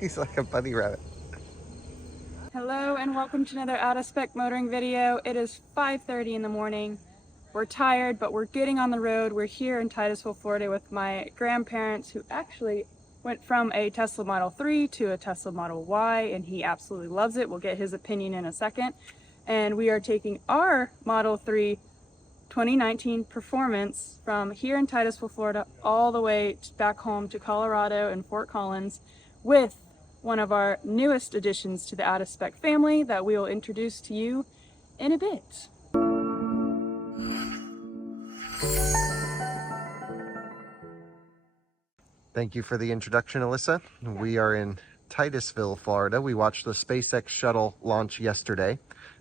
He's like a bunny rabbit. Hello and welcome to another out of spec motoring video. It is 5:30 in the morning. We're tired, but we're getting on the road. We're here in Titusville, Florida with my grandparents who actually went from a Tesla Model 3 to a Tesla Model Y, and he absolutely loves it. We'll get his opinion in a second. And we are taking our Model 3 2019 Performance from here in Titusville, Florida, all the way back home to Colorado and Fort Collins with one of our newest additions to the Out of Spec family that we will introduce to you in a bit. Thank you for the introduction, Alyssa. We are in Titusville, Florida. We watched the SpaceX shuttle launch yesterday.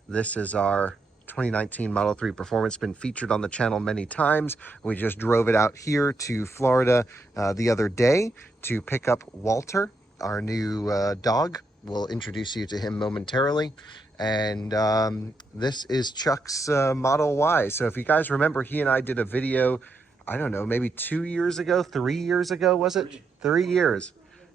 This is our 2019 Model 3 Performance, been featured on the channel many times. We just drove it out here to Florida the other day to pick up Walter, our new dog. We'll introduce you to him momentarily. And this is Chuck's Model Y. So if you guys remember, he and I did a video, I don't know, maybe 2 years ago, 3 years ago, was it? 3 years.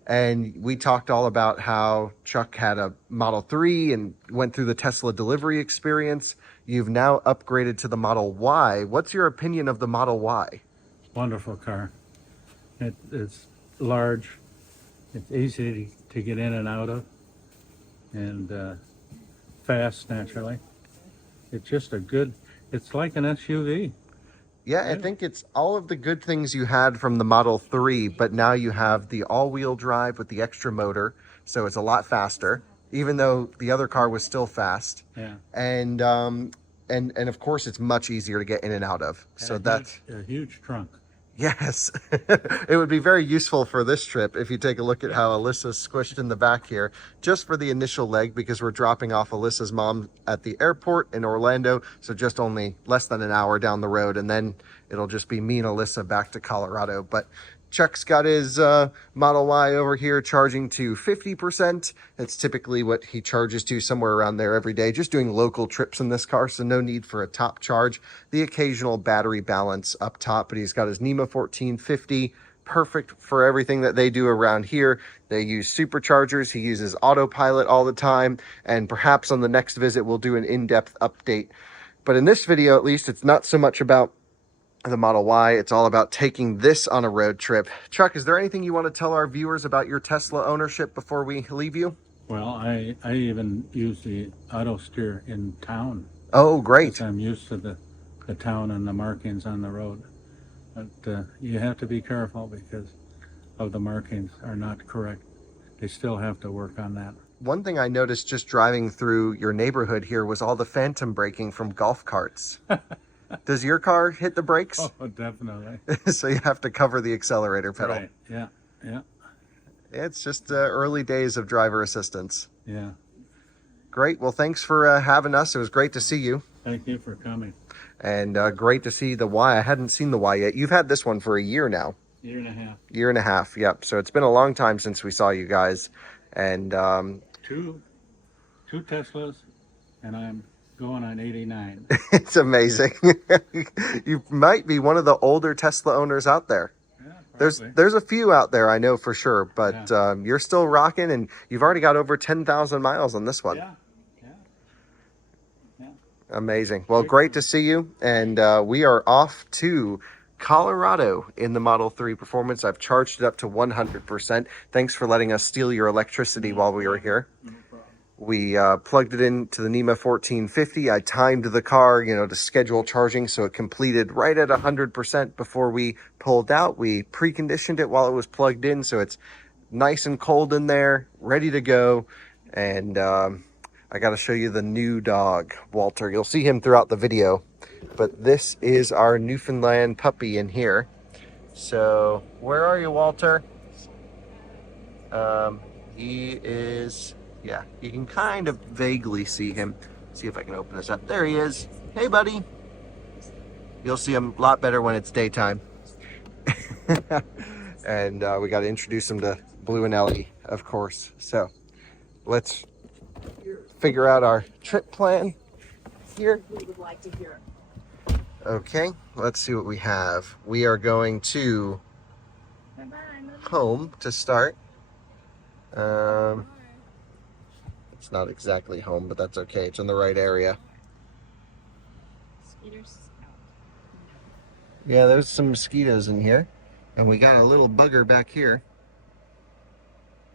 And we talked all about how Chuck had a Model 3 and went through the Tesla delivery experience. You've now upgraded to the Model Y. What's your opinion of the Model Y? Wonderful car. It's large. It's easy to get in and out of, and fast, naturally. It's just it's like an SUV. Yeah, I think it's all of the good things you had from the Model 3, but now you have the all-wheel drive with the extra motor, so it's a lot faster, even though the other car was still fast. Yeah. And of course, it's much easier to get in and out of. So that's a huge trunk. yes, it would be very useful for this trip if you take a look at how Alyssa's squished in the back here, just for the initial leg, because we're dropping off Alyssa's mom at the airport in Orlando, so just only less than an hour down the road, and then it'll just be me and Alyssa back to Colorado. But Chuck's got his Model Y over here charging to 50%. It's typically what he charges to, somewhere around there every day, just doing local trips in this car, so no need for a top charge. The occasional battery balance up top, but he's got his NEMA 1450, perfect for everything that they do around here. They use superchargers. He uses autopilot all the time, and perhaps on the next visit we'll do an in-depth update. But in this video, at least, it's not so much about the Model Y. It's all about taking this on a road trip. Chuck, is there anything you want to tell our viewers about your Tesla ownership before we leave you? Well, I even use the auto steer in town. Oh, great. I'm used to the town and the markings on the road. But you have to be careful because of the markings are not correct. They still have to work on that. One thing I noticed just driving through your neighborhood here was all the phantom braking from golf carts. Does your car hit the brakes? Oh, definitely. So you have to cover the accelerator pedal. Right. Yeah. Yeah. It's just early days of driver assistance. Yeah. Great. Well, thanks for having us. It was great to see you. Thank you for coming. And great to see the Y. I hadn't seen the Y yet. You've had this one for a year now. Year and a half. Year and a half. Yep. So it's been a long time since we saw you guys. And two Teslas, and I'm going on 89. it's amazing. You might be one of the older Tesla owners out there. Yeah, There's a few out there, I know for sure, but yeah. You're still rocking, and you've already got over 10,000 miles on this one. Yeah. Yeah. Yeah. Amazing. Well, great to see you, and we are off to Colorado in the Model 3 Performance. I've charged it up to 100%. Thanks for letting us steal your electricity while we were here. We plugged it into the NEMA 1450. I timed the car, to schedule charging, so it completed right at 100% before we pulled out. We preconditioned it while it was plugged in, so it's nice and cold in there, ready to go. And I got to show you the new dog, Walter. You'll see him throughout the video, but this is our Newfoundland puppy in here. So where are you, Walter? He is... Yeah, you can kind of vaguely see him. See if I can open this up. There he is. Hey, buddy. You'll see him a lot better when it's daytime. And we got to introduce him to Blue and Ellie, of course. So let's figure out our trip plan here. We would like to hear. Okay, let's see what we have. We are going to home to start. It's not exactly home, but that's okay. It's in the right area. Yeah, there's some mosquitoes in here. And we got a little bugger back here.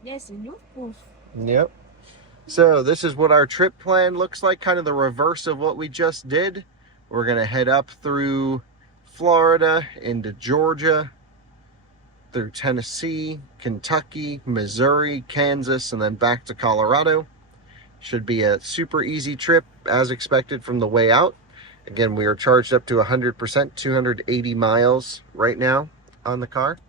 Yes, a Newf. Yep. So this is what our trip plan looks like, kind of the reverse of what we just did. We're going to head up through Florida, into Georgia, through Tennessee, Kentucky, Missouri, Kansas, and then back to Colorado. Should be a super easy trip, as expected from the way out. Again, we are charged up to 100%, 280 miles right now on the car.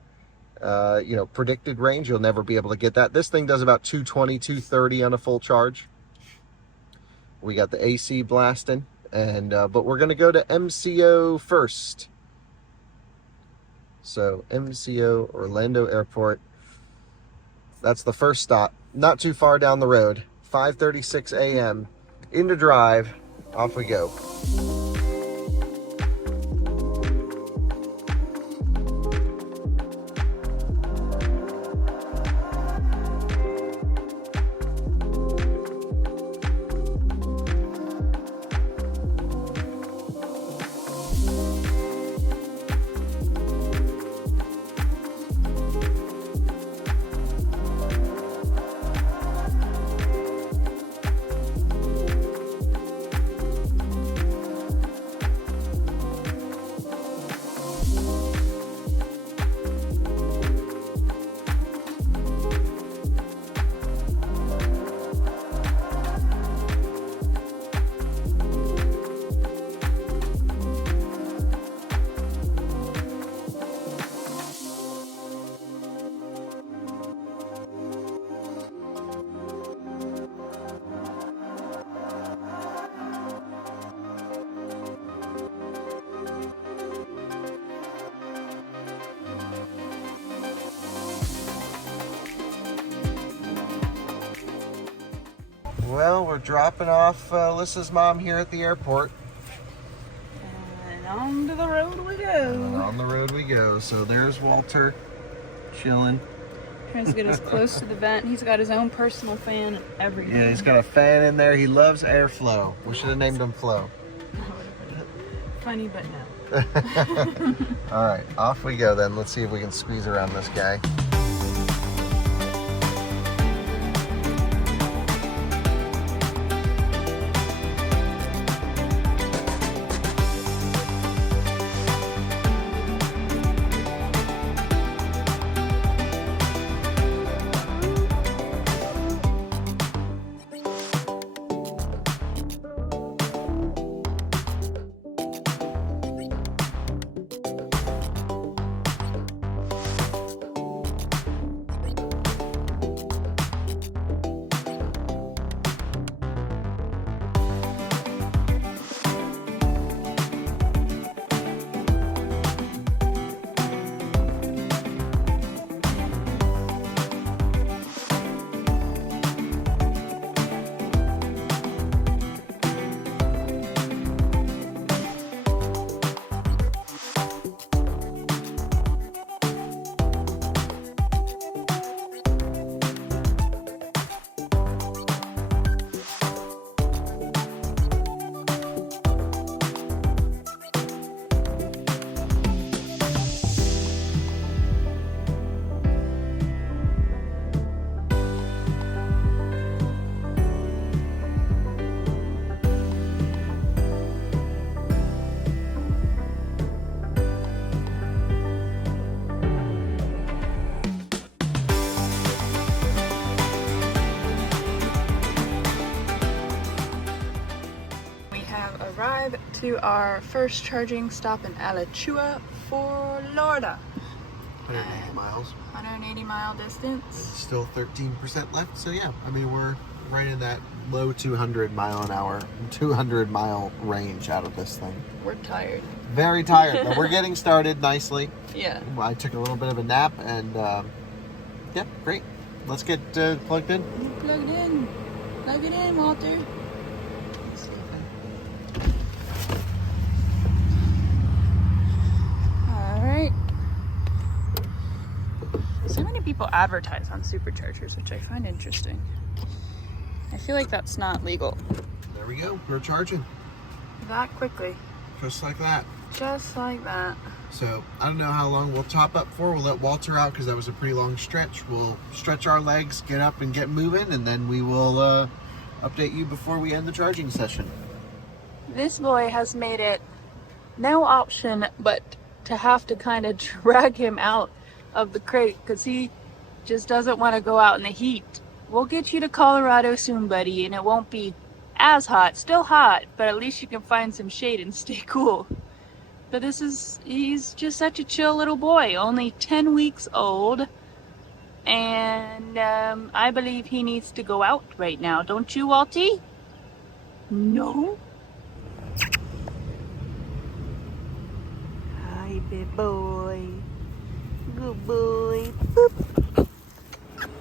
You know, predicted range, you'll never be able to get that. This thing does about 220, 230 on a full charge. We got the AC blasting, and but we're going to go to MCO first. So MCO, Orlando Airport. That's the first stop. Not too far down the road. 5:36 a.m. into drive. Off we go. Well, we're dropping off Alyssa's mom here at the airport. And on to the road we And go. on the road we go. So there's Walter chilling. Tries to get as close to the vent. He's got his own personal fan and everything. Yeah, he's got a fan in there. He loves airflow. We should have named him Flo. Funny, but no. All right, off we go then. Let's see if we can squeeze around this guy. Arrive to our first charging stop in Alachua, Florida. 180 miles. 180 mile distance. Still 13% left. So yeah, I mean, we're right in that low 200 mile range out of this thing. We're tired. Very tired, but we're getting started nicely. Yeah. I took a little bit of a nap and yeah, great. Let's get plugged in. Plug it in. Plug it in, Walter. So many people advertise on superchargers, which I find interesting. I feel like that's not legal. There we go. We're charging. That quickly. Just like that. Just like that. So I don't know how long we'll top up for. We'll let Walter out because that was a pretty long stretch. We'll stretch our legs, get up and get moving, and then we will update you before we end the charging session. This boy has made it no option but to have to kind of drag him out of the crate because he just doesn't want to go out in the heat. We'll get you to Colorado soon, buddy, and it won't be as hot. Still hot, but at least you can find some shade and stay cool. But he's just such a chill little boy, only 10 weeks old. And I believe he needs to go out right now. Don't you, Walty? No? Hi, big boy. Good boy. Boop.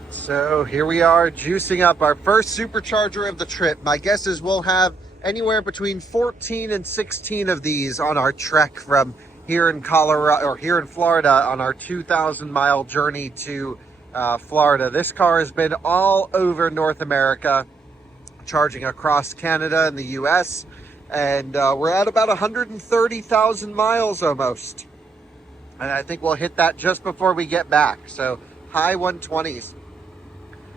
So here we are juicing up our first supercharger of the trip. My guess is we'll have anywhere between 14 and 16 of these on our trek from here in Colorado or here in Florida on our 2,000-mile journey to Florida. This car has been all over North America, charging across Canada and the US, and we're at about 130,000 miles almost. And I think we'll hit that just before we get back. So high 120s.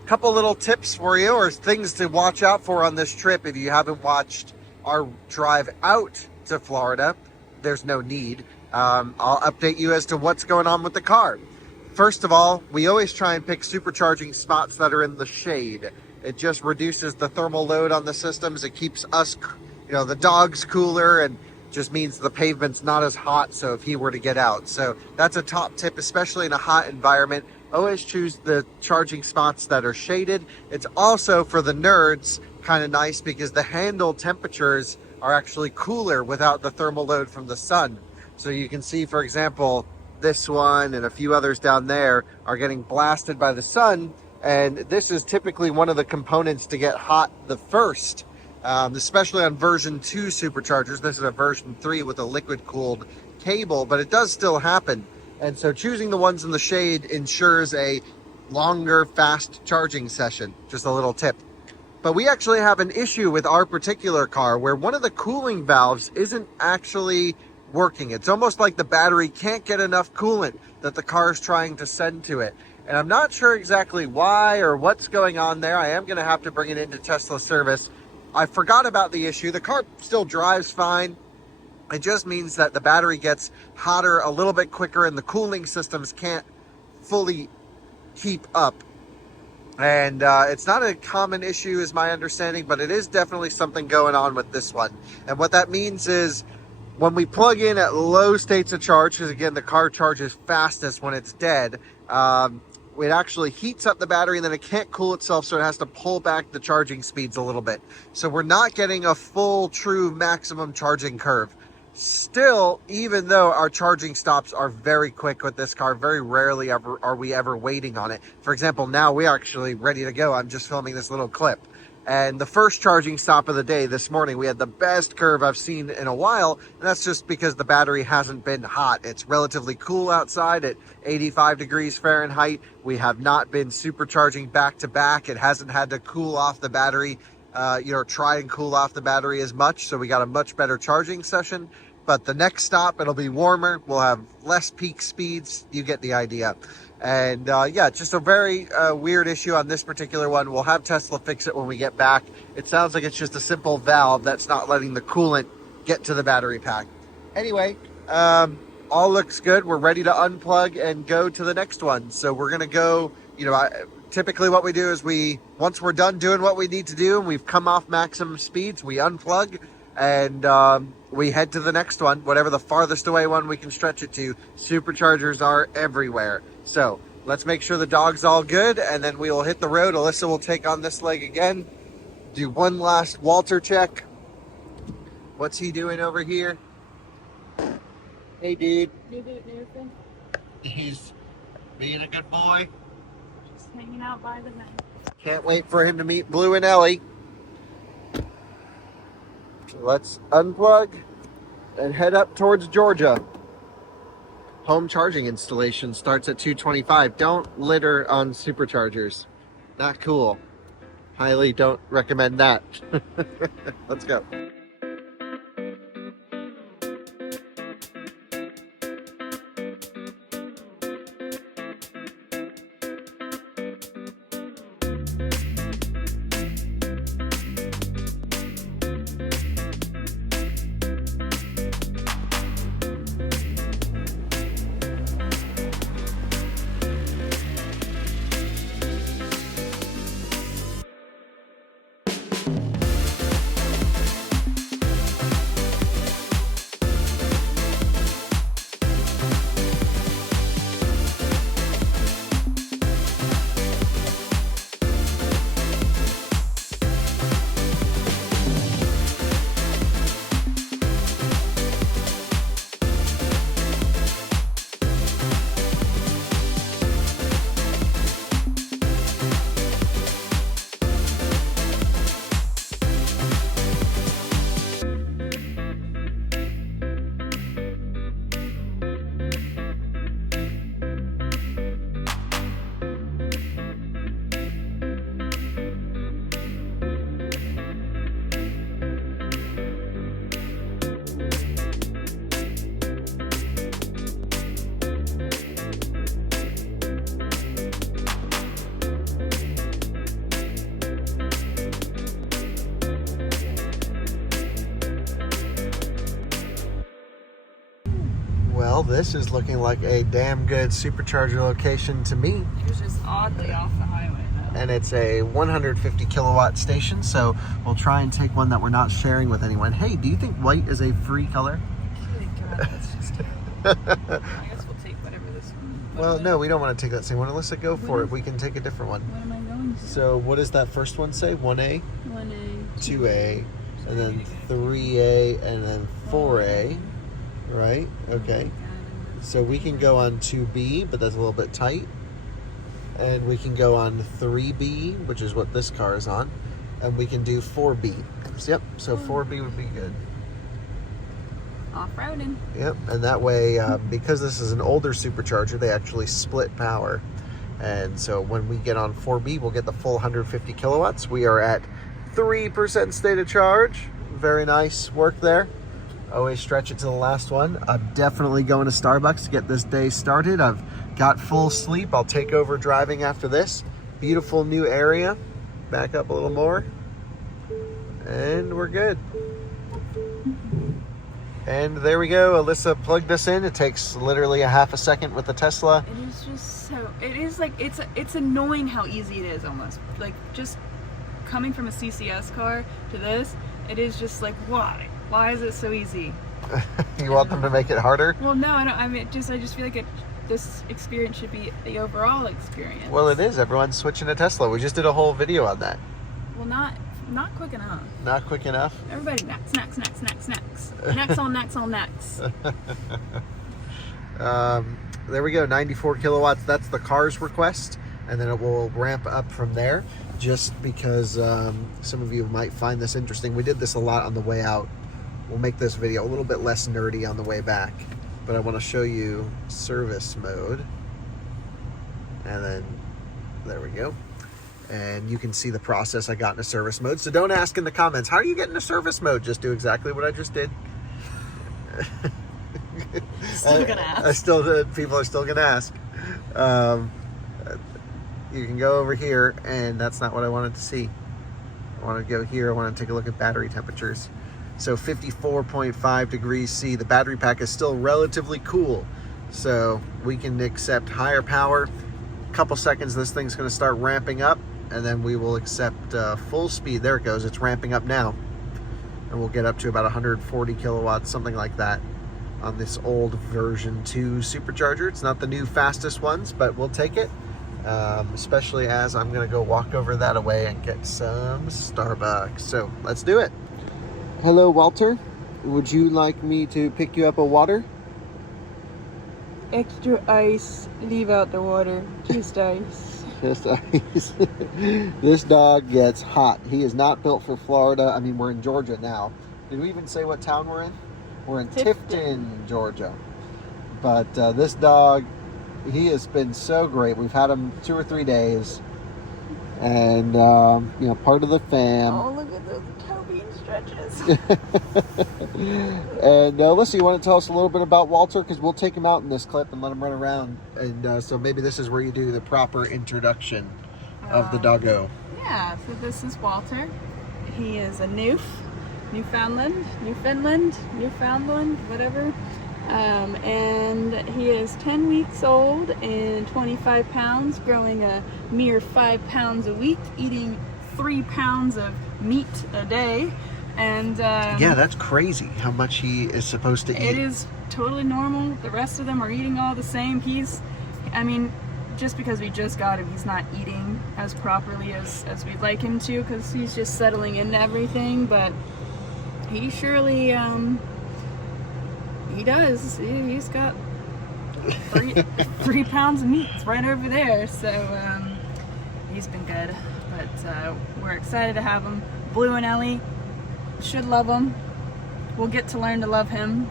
Couple little tips for you or things to watch out for on this trip if you haven't watched our drive out to Florida. There's no need. I'll update you as to what's going on with the car. First of all, we always try and pick supercharging spots that are in the shade. It just reduces the thermal load on the systems. It keeps us, the dogs cooler, and just means the pavement's not as hot. So if he were to get out, so that's a top tip, especially in a hot environment. Always choose the charging spots that are shaded. It's also, for the nerds, kind of nice because the handle temperatures are actually cooler without the thermal load from the sun. So you can see, for example, this one and a few others down there are getting blasted by the sun. And this is typically one of the components to get hot the first, especially on version 2 superchargers. This is a version 3 with a liquid cooled cable, but it does still happen. And so choosing the ones in the shade ensures a longer, fast charging session. Just a little tip. But we actually have an issue with our particular car where one of the cooling valves isn't actually working. It's almost like the battery can't get enough coolant that the car is trying to send to it. And I'm not sure exactly why or what's going on there. I am going to have to bring it into Tesla service. I forgot about the issue. The car still drives fine. It just means that the battery gets hotter a little bit quicker and the cooling systems can't fully keep up. And it's not a common issue is my understanding, but it is definitely something going on with this one. And what that means is when we plug in at low states of charge, because again, the car charges fastest when it's dead, it actually heats up the battery and then it can't cool itself, so it has to pull back the charging speeds a little bit. So we're not getting a full, true maximum charging curve. Still, even though our charging stops are very quick with this car, very rarely are we ever waiting on it. For example, now we're actually ready to go. I'm just filming this little clip. And the first charging stop of the day this morning, we had the best curve I've seen in a while. And that's just because the battery hasn't been hot. It's relatively cool outside at 85 degrees Fahrenheit. We have not been supercharging back to back. It hasn't had to cool off the battery, try and cool off the battery as much. So we got a much better charging session. But the next stop, it'll be warmer. We'll have less peak speeds. You get the idea. And just a very weird issue on this particular one. We'll have Tesla fix it when we get back. It sounds like it's just a simple valve that's not letting the coolant get to the battery pack. Anyway, all looks good. We're ready to unplug and go to the next one. So we're going to go, typically what we do is once we're done doing what we need to do and we've come off maximum speeds, we unplug and we head to the next one, whatever the farthest away one we can stretch it to. Superchargers are everywhere. So let's make sure the dog's all good, and then we will hit the road. Alyssa will take on this leg again. Do one last Walter check. What's he doing over here? Hey, dude. He's being a good boy. Just hanging out by the vent. Can't wait for him to meet Blue and Ellie. Let's unplug and head up towards Georgia. home charging installation starts at $225. Don't litter on superchargers. Not cool. Highly don't recommend that. Let's go. Well, this is looking like a damn good supercharger location to me. It was just oddly off the highway though. And it's a 150 kilowatt station, so we'll try and take one that we're not sharing with anyone. Hey, do you think white is a free color? Good God, that's just I guess we'll take whatever this one. Well, no, we don't want to take that same one. Alyssa, go for it. We can take a different one. What am I going to? So what does that first one say? 1A, 1A, 2A, and then 3A, and then 4A, right? Okay. So we can go on 2B, but that's a little bit tight. And we can go on 3B, which is what this car is on. And we can do 4B. Yep, so 4B would be good. Off-roading. Yep, and that way, because this is an older supercharger, they actually split power. And so when we get on 4B, we'll get the full 150 kilowatts. We are at 3% state of charge. Very nice work there. Always stretch it to the last one. I'm definitely going to Starbucks to get this day started. I've got full sleep. I'll take over driving after this. Beautiful new area. Back up a little more. And we're good. And there we go. Alyssa plugged us in. It takes literally a half a second with the Tesla. It is just so, it is like, it's annoying how easy it is almost. Like just coming from a CCS car to this, it is just like, why? Why is it so easy? You want them to make it harder? Well, no, I don't. I mean, I just feel like this experience should be the overall experience. Well, it is. Everyone's switching to Tesla. We just did a whole video on that. Well, not quick enough. Not quick enough? Everybody, snacks. Snacks on necks. There we go, 94 kilowatts. That's the car's request, and then it will ramp up from there. Just because some of you might find this interesting. We did this a lot on the way out. We'll make this video a little bit less nerdy on the way back, but I want to show you service mode. And then there we go. And you can see the process I got into service mode. So don't ask in the comments, how are you getting to service mode? Just do exactly what I just did. Still gonna ask. People are still gonna ask. You can go over here, and that's not what I wanted to see. I want to go here. I want to take a look at battery temperatures. So 54.5 degrees C. The battery pack is still relatively cool, so we can accept higher power. A couple seconds, this thing's going to start ramping up, and then we will accept full speed. There it goes. It's ramping up now, and we'll get up to about 140 kilowatts, something like that, on this old version 2 supercharger. It's not the new fastest ones, but we'll take it. Especially as I'm gonna go walk over that away and get some Starbucks. So let's do it. Hello, Walter. Would you like me to pick you up a water? Extra ice. Leave out the water. Just ice. Just ice. This dog gets hot. He is not built for Florida. I mean, we're in Georgia now. Did we even say what town we're in? We're in Tifton, Georgia. But this dog, he has been so great. We've had him 2 or 3 days, and you know, part of the fam. Oh, look at those toe bean stretches. And Alyssa, you want to tell us a little bit about Walter? Because we'll take him out in this clip and let him run around. And so maybe this is where you do the proper introduction of the doggo. Yeah, so this is Walter. He is a Newfoundland, whatever. And he is 10 weeks old and 25 pounds, growing a mere 5 pounds a week, eating 3 pounds of meat a day. And yeah, that's crazy how much he is supposed to eat. It is totally normal. The rest of them are eating all the same. I mean, just because we just got him, he's not eating as properly as we'd like him to, because he's just settling into everything, but he surely, he does. He's got 3 pounds of meat right over there, so he's been good, but we're excited to have him. Blue and Ellie should love him. We'll get to learn to love him.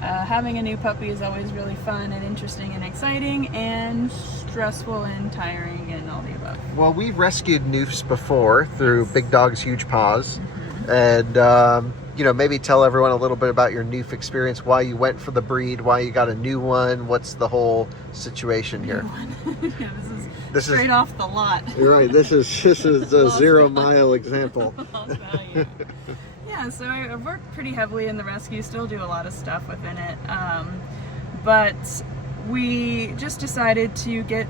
Having a new puppy is always really fun and interesting and exciting, and stressful and tiring and all the above. Well, we've rescued Newfs before through Big Dog's Huge Paws. And you know, maybe tell everyone a little bit about your Newf experience, why you went for the breed, why you got a new one, what's the whole situation here? Yeah, this is straight off the lot. You're right, this is a 0 mile example. Yeah, so I've worked pretty heavily in the rescue, still do a lot of stuff within it, but we just decided to get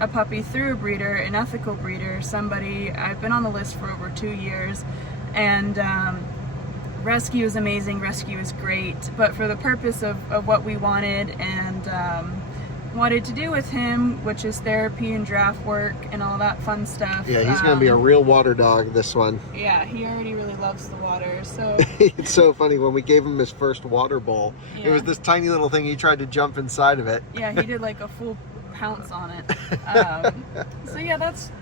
a puppy through a breeder, an ethical breeder, somebody. I've been on the list for over 2 years, and rescue is amazing, rescue is great, but for the purpose of what we wanted and wanted to do with him, which is therapy and draft work and all that fun stuff. Yeah, he's going to be a real water dog, this one. Yeah, he already really loves the water, so... It's so funny, when we gave him his first water bowl, yeah. It was this tiny little thing, he tried to jump inside of it. Yeah, he did like a full pounce on it. So yeah, that's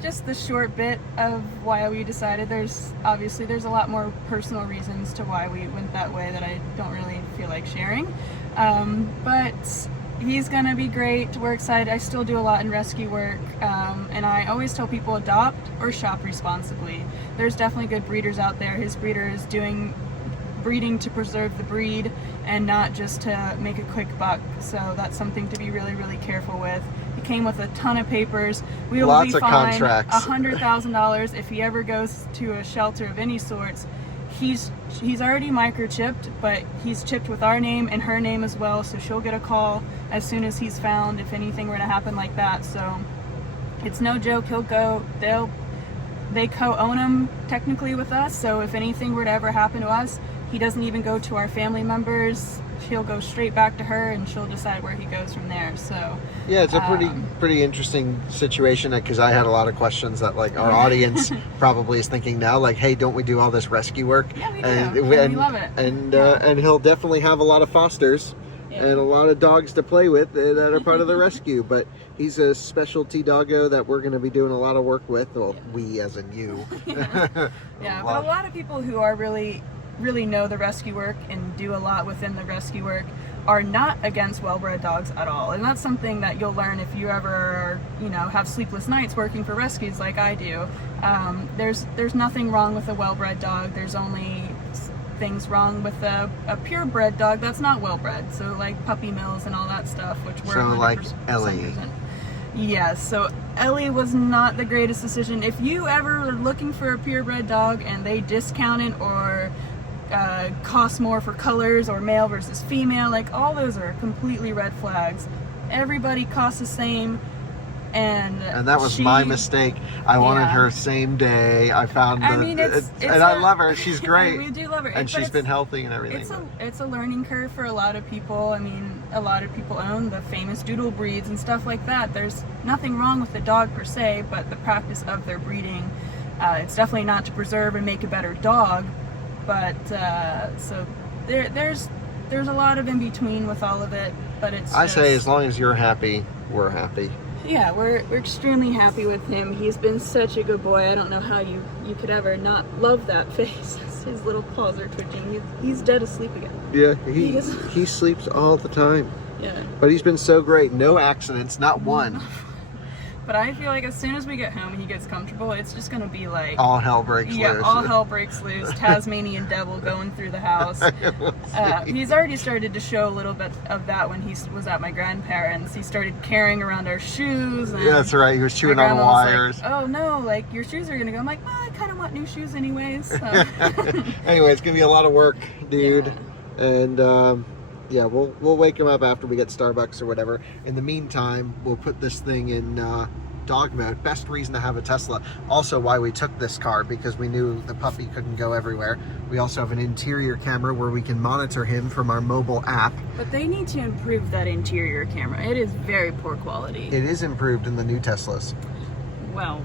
just the short bit of why we decided. There's a lot more personal reasons to why we went that way that I don't really feel like sharing. But he's gonna be great. We're excited. I still do a lot in rescue work, and I always tell people adopt or shop responsibly. There's definitely good breeders out there. His breeder is doing breeding to preserve the breed and not just to make a quick buck, so that's something to be really, really careful with. He came with a ton of papers. We will Lots be of fined contracts. $100,000 if he ever goes to a shelter of any sorts. He's already microchipped, but he's chipped with our name and her name as well, so she'll get a call as soon as he's found if anything were to happen like that. So it's no joke. He'll go. They co-own him technically with us, so if anything were to ever happen to us, he doesn't even go to our family members. He'll go straight back to her, and she'll decide where he goes from there. So yeah, it's a pretty interesting situation, because I had a lot of questions that like our audience probably is thinking now, like, hey, don't we do all this rescue work? Yeah, we do. And We love it. And he'll definitely have a lot of fosters. Yeah. And a lot of dogs to play with that are part of the rescue, but he's a specialty doggo that we're going to be doing a lot of work with. Well, we as in you. Yeah, but a lot of people who are really know the rescue work and do a lot within the rescue work are not against well-bred dogs at all, and that's something that you'll learn if you ever, have sleepless nights working for rescues like I do. There's nothing wrong with a well-bred dog. There's only things wrong with a purebred dog that's not well-bred, so like puppy mills and all that stuff, which we're so 100% like Ellie. Yeah, so Ellie was not the greatest decision. If you ever are looking for a purebred dog and they discount it or cost more for colors or male versus female, like all those are completely red flags. Everybody costs the same, and that was my mistake. I wanted her same day. I found I love her. She's great. We do love her, and she's been healthy and everything. It's a learning curve for a lot of people. I mean, a lot of people own the famous doodle breeds and stuff like that. There's nothing wrong with the dog per se, but the practice of their breeding. It's definitely not to preserve and make a better dog, but so there's a lot of in between with all of it. But I say as long as you're happy, we're happy. Yeah, we're extremely happy with him. He's been such a good boy. I don't know how you could ever not love that face. His little paws are twitching. He's dead asleep again. Yeah, he sleeps all the time. Yeah. But he's been so great. No accidents, not one. But I feel like as soon as we get home and he gets comfortable, it's just gonna be like All hell breaks yeah, loose. all hell breaks loose. Tasmanian devil going through the house. He's already started to show a little bit of that when he was at my grandparents. He started carrying around our shoes. And Yeah, that's right. He was chewing my on the grandma was wires. like, oh no, like your shoes are gonna go. I'm like, well, I kind of want new shoes anyways. So. Anyway, it's gonna be a lot of work, dude. Yeah. And yeah, we'll wake him up after we get Starbucks or whatever. In the meantime, we'll put this thing in dog mode. Best reason to have a Tesla. Also why we took this car, because we knew the puppy couldn't go everywhere. We also have an interior camera where we can monitor him from our mobile app. But they need to improve that interior camera. It is very poor quality. It is improved in the new Teslas. Well,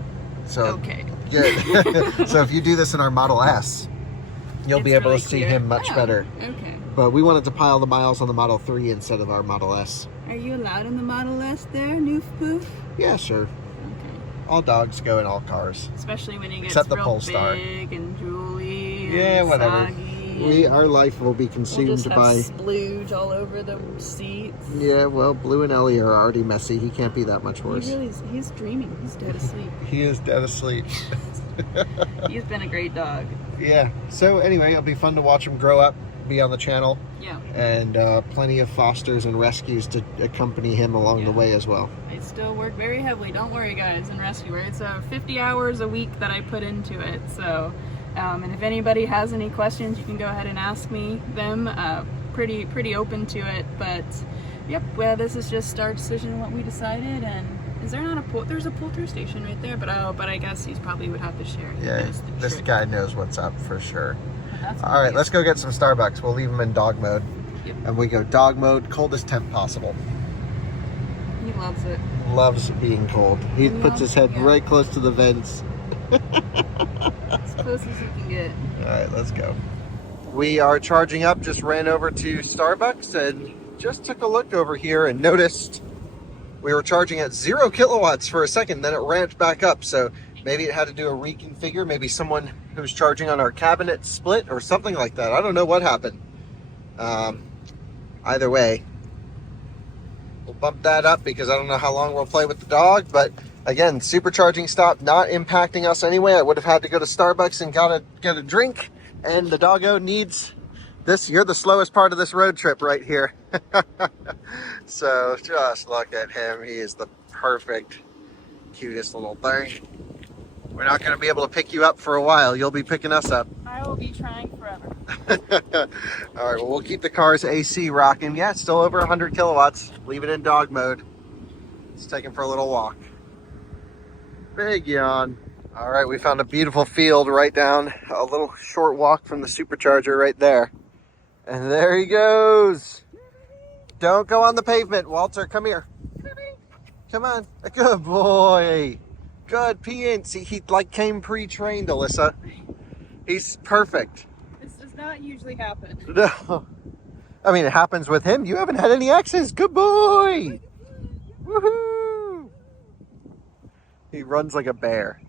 So okay. good. So if you do this in our Model S, you'll be It's able really to see clear. him much Oh, better. Okay. But we wanted to pile the miles on the Model 3 instead of our Model S. Are you allowed in the Model S there, Newf Poof? Yeah, sure. Okay. All dogs go in all cars. Especially when he gets Except the real Polestar. big and drooly Yeah, and whatever. soggy. Our life will be We'll consumed just have by... splooge all over the seats. Yeah, well, Blue and Ellie are already messy. He can't be that much worse. He's dreaming. He's dead asleep. He is dead asleep. He's been a great dog. Yeah. So anyway, it'll be fun to watch him grow up, be on the channel, Yeah. and plenty of fosters and rescues to accompany him along the Yeah. way as well. I still work very heavily. Don't worry, guys, in rescue. It's 50 hours a week that I put into it. So, and if anybody has any questions, you can go ahead and ask me them. Pretty open to it. But, yep. Well, this is just our decision on what we decided. And is there not a there's a pull-through station right there? But I guess he probably would have to share. He Yeah, knows the this trick. guy knows what's up for sure. That's All right, nice. let's go get some Starbucks. We'll leave him in dog mode. Yep. And we go dog mode, coldest temp possible. He loves it. Loves being cold. He puts his head Yeah. right close to the vents. As close as you can get. All right, let's go. We are charging up, just ran over to Starbucks and just took a look over here and noticed we were charging at 0 kilowatts for a second, then it ramped back up. So maybe it had to do a reconfigure. Maybe someone who's charging on our cabinet split or something like that. I don't know what happened. Either way, we'll bump that up because I don't know how long we'll play with the dog. But again, supercharging stop not impacting us anyway. I would have had to go to Starbucks and get a drink. And the doggo needs this. You're the slowest part of this road trip right here. So just look at him. He is the perfect, cutest little thing. We're not going to be able to pick you up for a while. You'll be picking us up. I will be trying forever. All right, well, we'll keep the car's AC rocking. Yeah, it's still over 100 kilowatts. Leave it in dog mode. Let's take him for a little walk. Big yawn. All right, we found a beautiful field right down a little short walk from the supercharger right there. And there he goes. Don't go on the pavement, Walter. Come here. Come on. Good boy. Good peeing. See, he like came pre-trained, Alyssa. He's perfect. This does not usually happen. No. I mean, it happens with him. You haven't had any accidents. Good boy. Woohoo. He runs like a bear.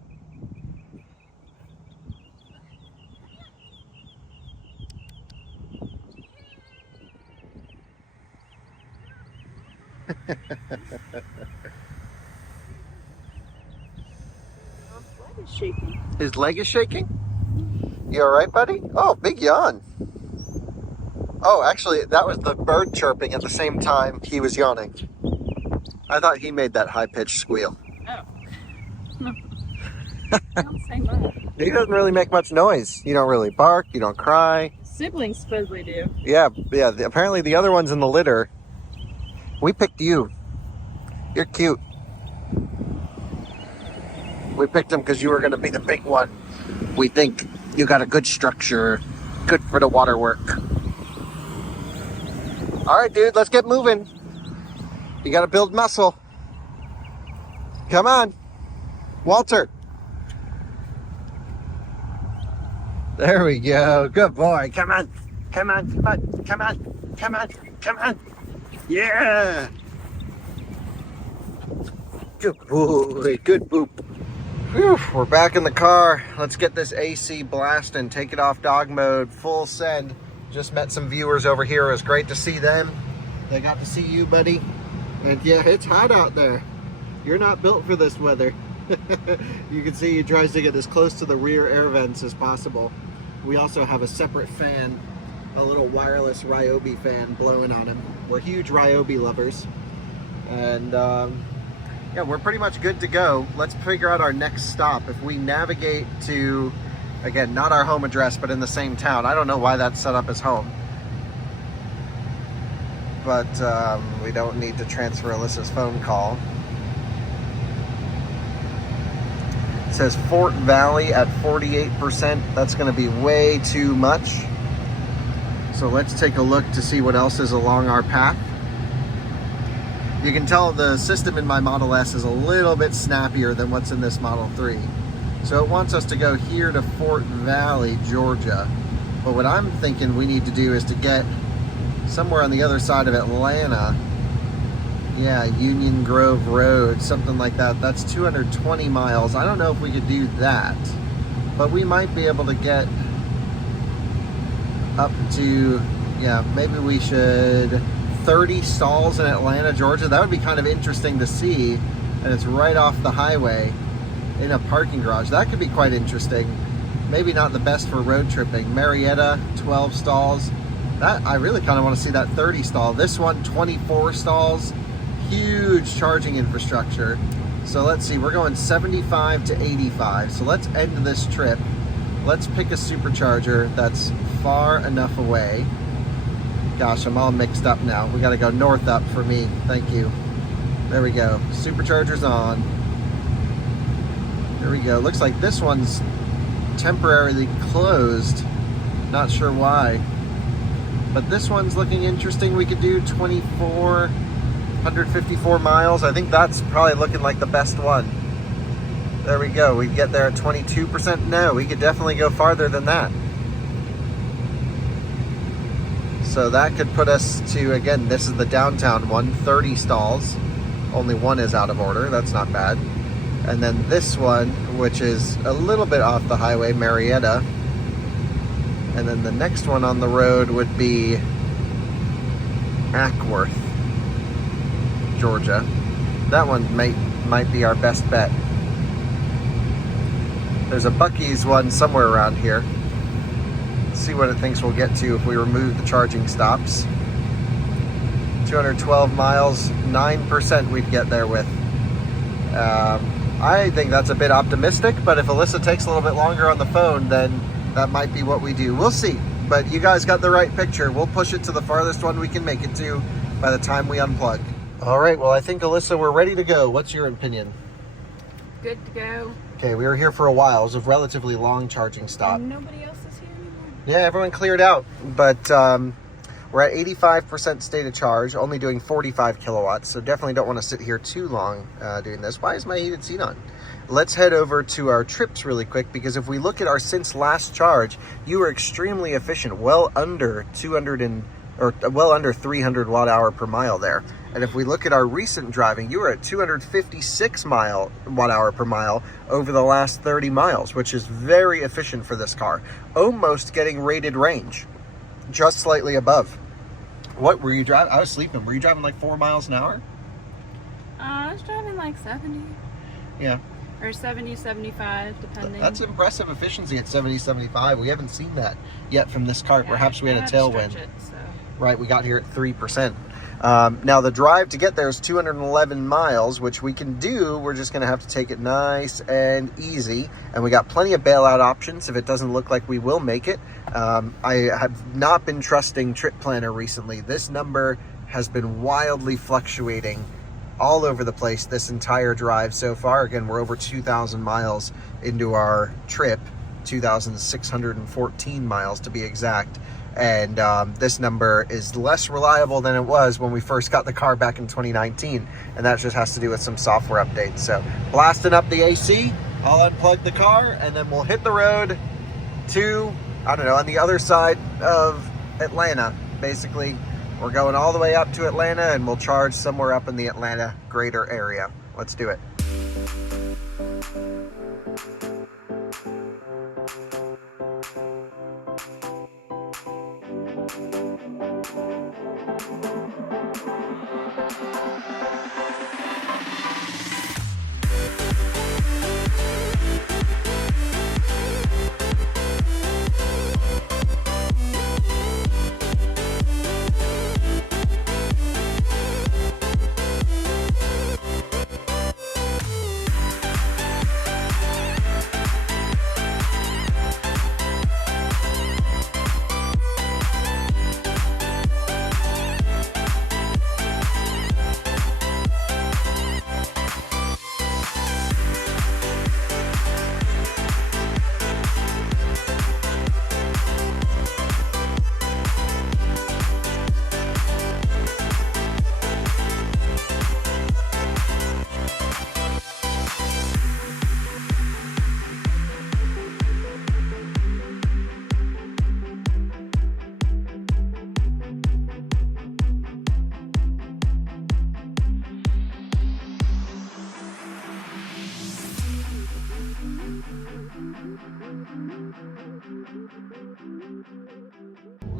Shaking. His leg is shaking? You all right, buddy? Oh, big yawn. Oh, actually, that was the bird chirping at the same time he was yawning. I thought he made that high-pitched squeal. Oh. Don't say much. He doesn't really make much noise. You don't really bark. You don't cry. Siblings supposedly do. Yeah. Apparently the other ones in the litter, we picked you. You're cute. We picked him because you were going to be the big one. We think you got a good structure, good for the water work. All right, dude, let's get moving. You got to build muscle. Come on, Walter. There we go. Good boy. Come on. Come on. Come on. Come on. Come on. Come on. Yeah. Good boy. Good boop. Whew, we're back in the car. Let's get this AC blasting. Take it off dog mode. Full send. Just met some viewers over here. It was great to see them. They got to see you, buddy. And yeah, it's hot out there. You're not built for this weather. You can see he tries to get as close to the rear air vents as possible. We also have a separate fan, a little wireless Ryobi fan blowing on him. We're huge Ryobi lovers. And yeah, we're pretty much good to go. Let's figure out our next stop. If we navigate to, again, not our home address, but in the same town. I don't know why that's set up as home. But we don't need to transfer Alyssa's phone call. It says Fort Valley at 48%. That's going to be way too much. So let's take a look to see what else is along our path. You can tell the system in my Model S is a little bit snappier than what's in this Model 3. So it wants us to go here to Fort Valley, Georgia. But what I'm thinking we need to do is to get somewhere on the other side of Atlanta. Yeah, Union Grove Road, something like that. That's 220 miles. I don't know if we could do that, but we might be able to get up to, yeah, maybe we should 30 stalls in Atlanta, Georgia. That would be kind of interesting to see. And it's right off the highway in a parking garage. That could be quite interesting. Maybe not the best for road tripping. Marietta, 12 stalls. That, I really kind of want to see that 30 stall. This one, 24 stalls. Huge charging infrastructure. So let's see, we're going 75 to 85. So let's end this trip. Let's pick a supercharger that's far enough away. Gosh, I'm all mixed up now. We got to go north up for me. Thank you. There we go. Supercharger's on. There we go. Looks like this one's temporarily closed. Not sure why. But this one's looking interesting. We could do 154 miles. I think that's probably looking like the best one. There we go. We get there at 22%. No, we could definitely go farther than that. So that could put us to, again, this is the downtown one, 30 stalls. Only one is out of order. That's not bad. And then this one, which is a little bit off the highway, Marietta. And then the next one on the road would be Ackworth, Georgia. That one might be our best bet. There's a Buc-ee's one somewhere around here. Let's see what it thinks we'll get to if we remove the charging stops. 212 miles, 9% we'd get there with. I think that's a bit optimistic, but if Alyssa takes a little bit longer on the phone, then that might be what we do. We'll see. But you guys got the right picture. We'll push it to the farthest one we can make it to by the time we unplug. All right, well, I think, Alyssa, we're ready to go. What's your opinion? Good to go. Okay, we were here for a while. It was a relatively long charging stop. And nobody else is here anymore. Yeah, everyone cleared out. But we're at 85% state of charge, only doing 45 kilowatts. So definitely don't want to sit here too long doing this. Why is my heated seat on? Let's head over to our trips really quick, because if we look at our since last charge, you were extremely efficient, well under 300 watt hour per mile there. And if we look at our recent driving, you were at 256 watt hour per mile over the last 30 miles, which is very efficient for this car. Almost getting rated range, just slightly above. What were you driving? I was sleeping. Were you driving like 4 miles an hour? I was driving like 70. Yeah. Or 70, 75, depending. That's impressive efficiency at 70, 75. We haven't seen that yet from this car. Yeah, Perhaps we had a tailwind. Right, we got here at 3%. Now the drive to get there is 211 miles, which we can do. We're just going to have to take it nice and easy. And we got plenty of bailout options if it doesn't look like we will make it. I have not been trusting Trip Planner recently. This number has been wildly fluctuating all over the place this entire drive so far. Again, we're over 2,000 miles into our trip, 2,614 miles to be exact. And this number is less reliable than it was when we first got the car back in 2019. And that just has to do with some software updates. So blasting up the AC, I'll unplug the car, and then we'll hit the road to, I don't know, on the other side of Atlanta. Basically, we're going all the way up to Atlanta, and we'll charge somewhere up in the Atlanta greater area. Let's do it.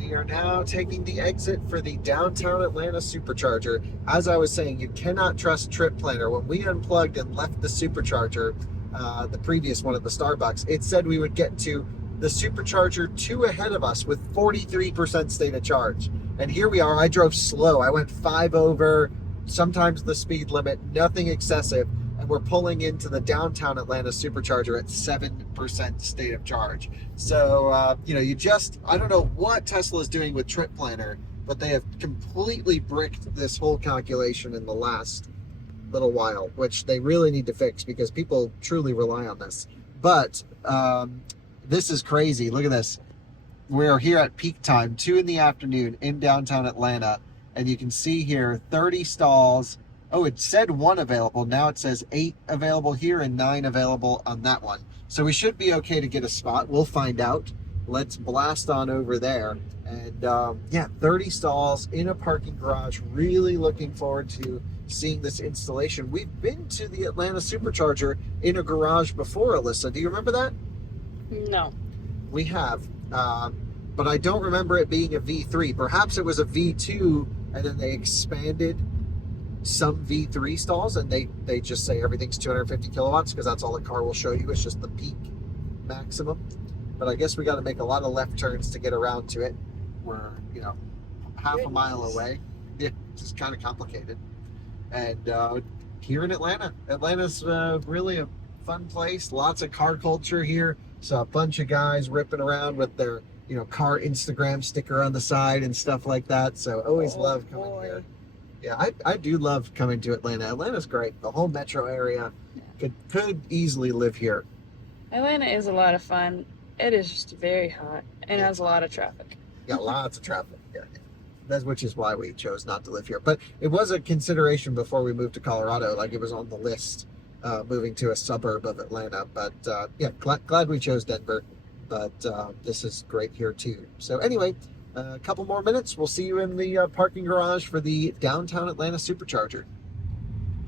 We are now taking the exit for the downtown Atlanta supercharger. As I was saying, you cannot trust Trip Planner. When we unplugged and left the supercharger, the previous one at the Starbucks, it said we would get to the supercharger 2 ahead of us with 43% state of charge. And here we are. I drove slow. I went 5 over, sometimes the speed limit, nothing excessive. And we're pulling into the downtown Atlanta supercharger at 7% state of charge. So, I don't know what Tesla is doing with Trip Planner, but they have completely bricked this whole calculation in the last little while, which they really need to fix because people truly rely on this. But this is crazy. Look at this. We're here at peak time, 2 in the afternoon in downtown Atlanta. And you can see here 30 stalls. Oh, it said 1 available. Now it says 8 available here and 9 available on that one. So we should be okay to get a spot. We'll find out. Let's blast on over there. And 30 stalls in a parking garage. Really looking forward to seeing this installation. We've been to the Atlanta Supercharger in a garage before, Alyssa. Do you remember that? No. We have. But I don't remember it being a V3. Perhaps it was a V2 and then they expanded some V3 stalls and they just say everything's 250 kilowatts because that's all the car will show you. It's just the peak maximum. But I guess we got to make a lot of left turns to get around to it. We're, half a mile away. Yeah, it's just kind of complicated. And here in Atlanta's really a fun place. Lots of car culture here. So a bunch of guys ripping around with their, car Instagram sticker on the side and stuff like that. So always love coming here. Yeah, I do love coming to Atlanta. Atlanta's great. The whole metro area could easily live here. Atlanta is a lot of fun. It is just very hot and has a lot of traffic. Yeah, lots of traffic. Yeah. Which is why we chose not to live here. But it was a consideration before we moved to Colorado. Like it was on the list, moving to a suburb of Atlanta. But glad we chose Denver. But this is great here too. So anyway, a couple more minutes. We'll see you in the parking garage for the downtown Atlanta supercharger.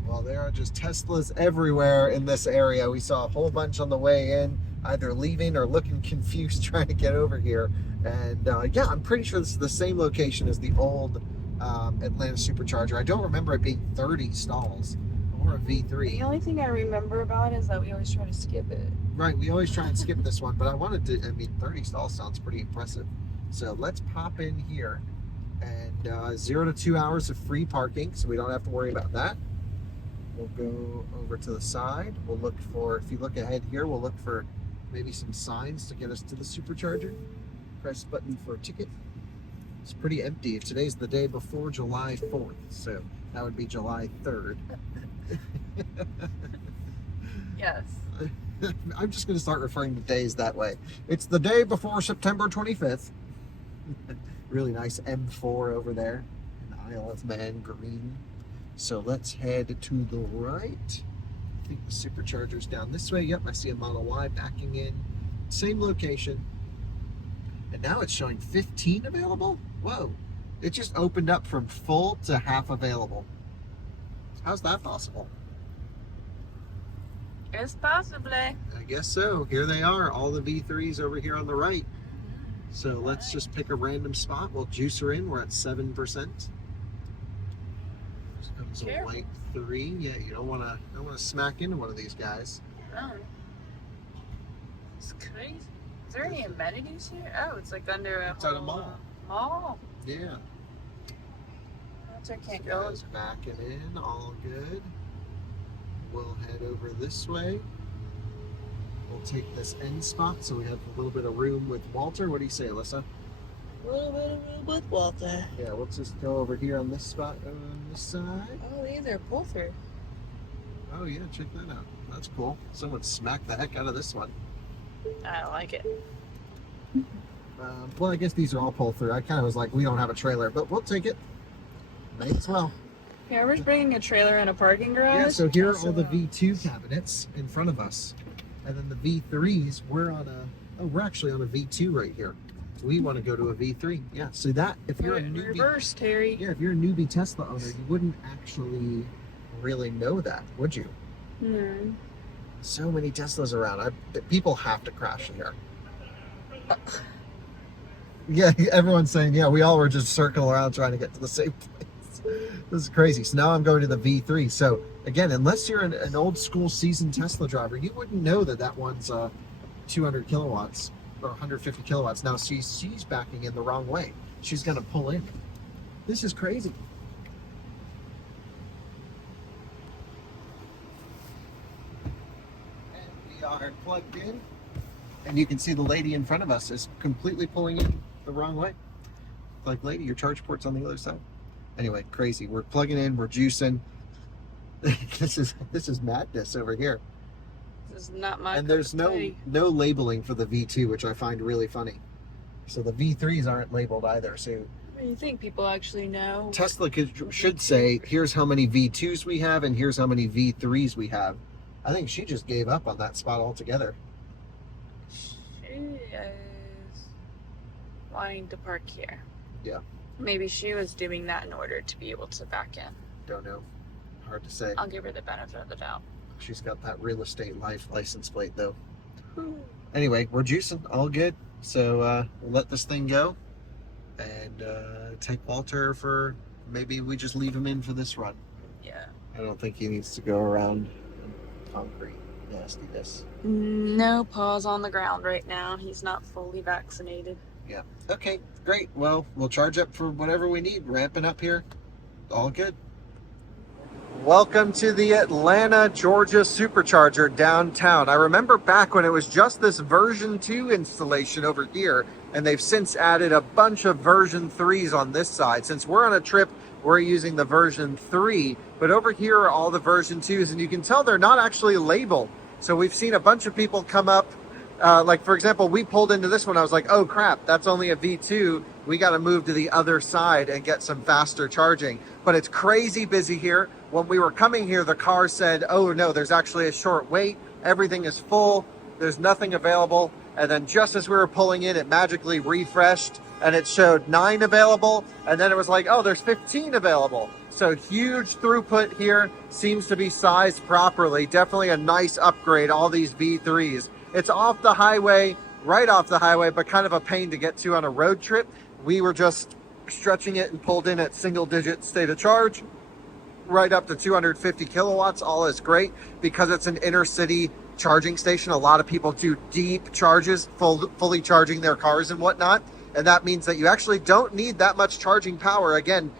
Well, there are just Teslas everywhere in this area. We saw a whole bunch on the way in, either leaving or looking confused trying to get over here. And I'm pretty sure this is the same location as the old Atlanta supercharger. I don't remember it being 30 stalls or a V3. The only thing I remember about it is that we always try to skip it. Right, we always try and skip this one, but I wanted to, 30 stalls sounds pretty impressive. So let's pop in here, and 0 to 2 hours of free parking, so we don't have to worry about that. We'll go over to the side. We'll look for, if you look ahead here, we'll look for maybe some signs to get us to the supercharger. Press button for a ticket. It's pretty empty. Today's the day before July 4th, so that would be July 3rd. Yes. I'm just going to start referring to days that way. It's the day before September 25th. Really nice M4 over there. An Isle of Man green. So let's head to the right. I think the supercharger's down this way. Yep, I see a Model Y backing in. Same location. And now it's showing 15 available? Whoa. It just opened up from full to half available. How's that possible? It's possibly. I guess so. Here they are, all the V3s over here on the right. So let's just pick a random spot. We'll juice her in. We're at 7%. Here comes a white 3. Yeah, you don't want to smack into one of these guys. Oh. It's crazy. Is there any amenities here? Oh, it's like under a It's at a mall. Mall. Yeah. That's where I can't This go. guy's backing in, all good. We'll head over this way. We'll take this end spot so we have a little bit of room with Walter. What do you say, Alyssa? A little bit of room with Walter. Yeah, we'll just go over here on this spot on this side. Oh, these are both her. Oh yeah, check that out. That's cool. Someone smacked the heck out of this one. I like it. Well, I guess these are all pull through. I kind of was like, we don't have a trailer, but we'll take it. May as well. Yeah, we're just bringing a trailer in a parking garage. Yeah, so here are all the V2 cabinets in front of us. And then the V3s, we're actually on a V2 right here. We want to go to a V3. Yeah, so that, if you're a newbie, reverse, Terry. yeah, if you're a newbie Tesla owner, you wouldn't actually really know that, would you? No. So many Teslas around. People have to crash here. Yeah, everyone's saying, yeah, we all were just circling around trying to get to the same place. This is crazy. So now I'm going to the V3. So again, unless you're an old school seasoned Tesla driver, you wouldn't know that that one's 200 kilowatts or 150 kilowatts. Now she's backing in the wrong way. She's going to pull in. This is crazy. And we are plugged in. And you can see the lady in front of us is completely pulling in the wrong way. Like, lady, your charge port's on the other side. Anyway, crazy. We're plugging in, we're juicing. This is madness over here. This is not my And there's no labeling for the V2, which I find really funny. So the V3s aren't labeled either. So You think people actually know? Tesla should say, here's how many V2s we have and here's how many V3s we have. I think she just gave up on that spot altogether. She is wanting to park here. Yeah. Maybe she was doing that in order to be able to back in. Don't know. Hard to say. I'll give her the benefit of the doubt. She's got that real estate life license plate though. Anyway, we're juicing, all good. So we'll let this thing go and take Walter for, maybe we just leave him in for this run. Yeah. I don't think he needs to go around concrete nastiness. No paws on the ground right now. He's not fully vaccinated. Yeah. Okay, great. Well, we'll charge up for whatever we need. Ramping up here. All good. Welcome to the Atlanta, Georgia Supercharger downtown. I remember back when it was just this version 2 installation over here, and they've since added a bunch of version 3s on this side. Since we're on a trip, we're using the version 3, but over here are all the version 2s, and you can tell they're not actually labeled. So we've seen a bunch of people come up, like for example, we pulled into this one, I was like, oh crap, that's only a V2. We got to move to the other side and get some faster charging. But it's crazy busy here. When we were coming here, the car said, oh no, there's actually a short wait. Everything is full. There's nothing available. And then just as we were pulling in, it magically refreshed and it showed 9 available. And then it was like, oh, there's 15 available. So huge throughput here, seems to be sized properly. Definitely a nice upgrade, all these V3s. It's off the highway, right off the highway, but kind of a pain to get to on a road trip. We were just stretching it and pulled in at single digit state of charge, right up to 250 kilowatts. All is great because it's an inner city charging station. A lot of people do deep charges, fully charging their cars and whatnot. And that means that you actually don't need that much charging power. Again,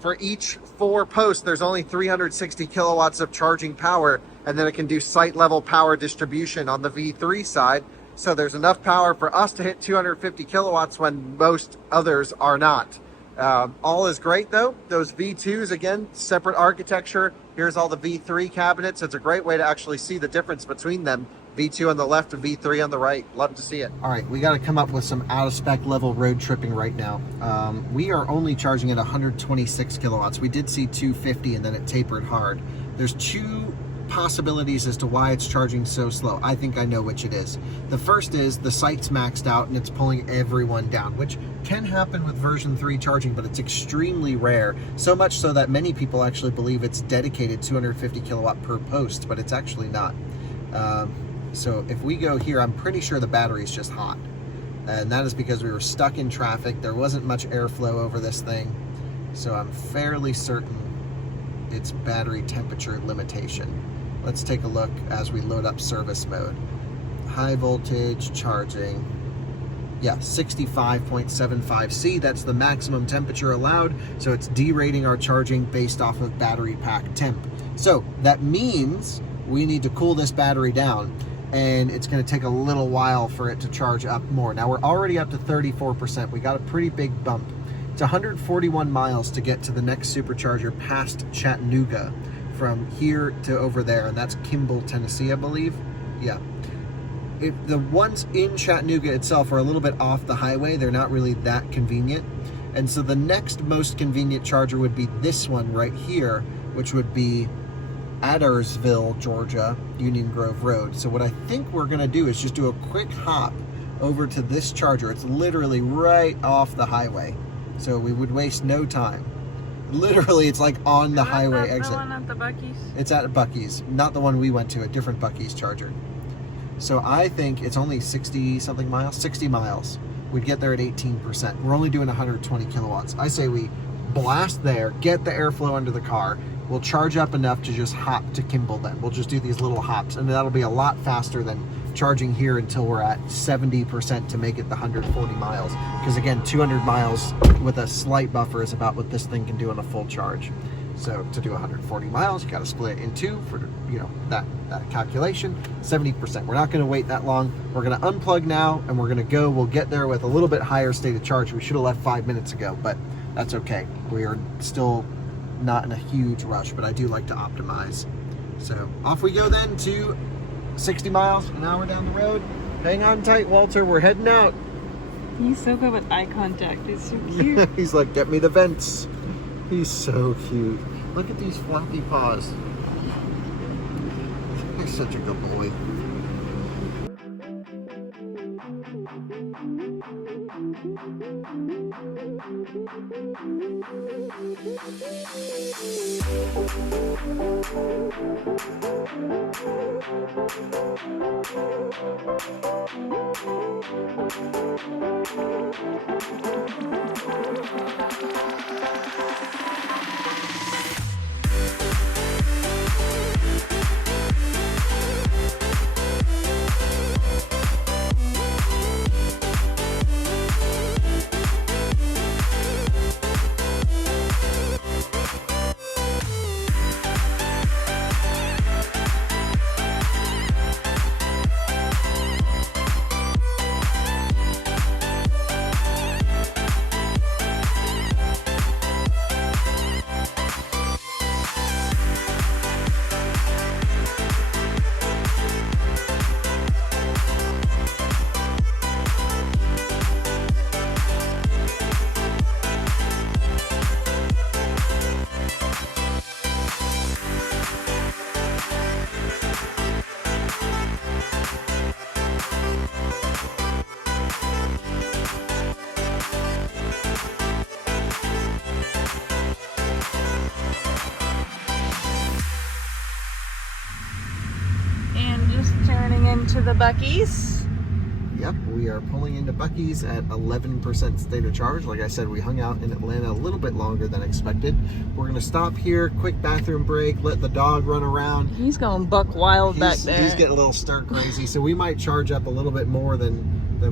for each 4 posts, there's only 360 kilowatts of charging power, and then it can do site level power distribution on the V3 side. So there's enough power for us to hit 250 kilowatts when most others are not. All is great though. Those V2s, again, separate architecture. Here's all the V3 cabinets. It's a great way to actually see the difference between them. V2 on the left and V3 on the right. Love to see it. All right, we got to come up with some out of spec level road tripping right now. We are only charging at 126 kilowatts. We did see 250 and then it tapered hard. There's 2 possibilities as to why it's charging so slow. I think I know which it is. The first is the site's maxed out and it's pulling everyone down, which can happen with version 3 charging, but it's extremely rare. So much so that many people actually believe it's dedicated 250 kilowatt per post, but it's actually not. So if we go here, I'm pretty sure the battery's just hot. And that is because we were stuck in traffic. There wasn't much airflow over this thing. So I'm fairly certain it's battery temperature limitation. Let's take a look as we load up service mode. High voltage charging. Yeah, 65.75 C. That's the maximum temperature allowed. So it's derating our charging based off of battery pack temp. So that means we need to cool this battery down, and it's going to take a little while for it to charge up more. Now we're already up to 34%. We got a pretty big bump. It's 141 miles to get to the next supercharger past Chattanooga from here to over there, and that's Kimball, Tennessee, I believe. Yeah. The ones in Chattanooga itself are a little bit off the highway. They're not really that convenient. And so the next most convenient charger would be this one right here, which would be Adairsville, Georgia, Union Grove Road. So what I think we're gonna do is just do a quick hop over to this charger. It's literally right off the highway. So we would waste no time. Literally, it's like on the highway exit. The one at the Buc-ee's? It's at Buc-ee's, not the one we went to, a different Buc-ee's charger. So I think it's only 60 something miles, 60 miles. we'd get there at 18%. We're only doing 120 kilowatts. I say we blast there, get the airflow under the car. We'll charge up enough to just hop to Kimball then. We'll just do these little hops, and that'll be a lot faster than charging here until we're at 70% to make it the 140 miles. Because again, 200 miles with a slight buffer is about what this thing can do on a full charge. So to do 140 miles, you got to split it in two for, you know, that calculation. 70%. We're not going to wait that long. We're going to unplug now, and we're going to go. We'll get there with a little bit higher state of charge. We should have left 5 minutes ago, but that's okay. We are still not in a huge rush, but I do like to optimize. So off we go then to 60 miles an hour down the road. Hang on tight, Walter. We're heading out. He's so good with eye contact. He's so cute. He's like, get me the vents. He's so cute. Look at these fluffy paws. He's such a good boy. To the Buc-ee's. Yep, we are pulling into Buc-ee's at 11% state of charge. Like I said, we hung out in Atlanta a little bit longer than expected. We're going to stop here, quick bathroom break, let the dog run around. He's going buck wild back there. He's getting a little stir crazy, so we might charge up a little bit more than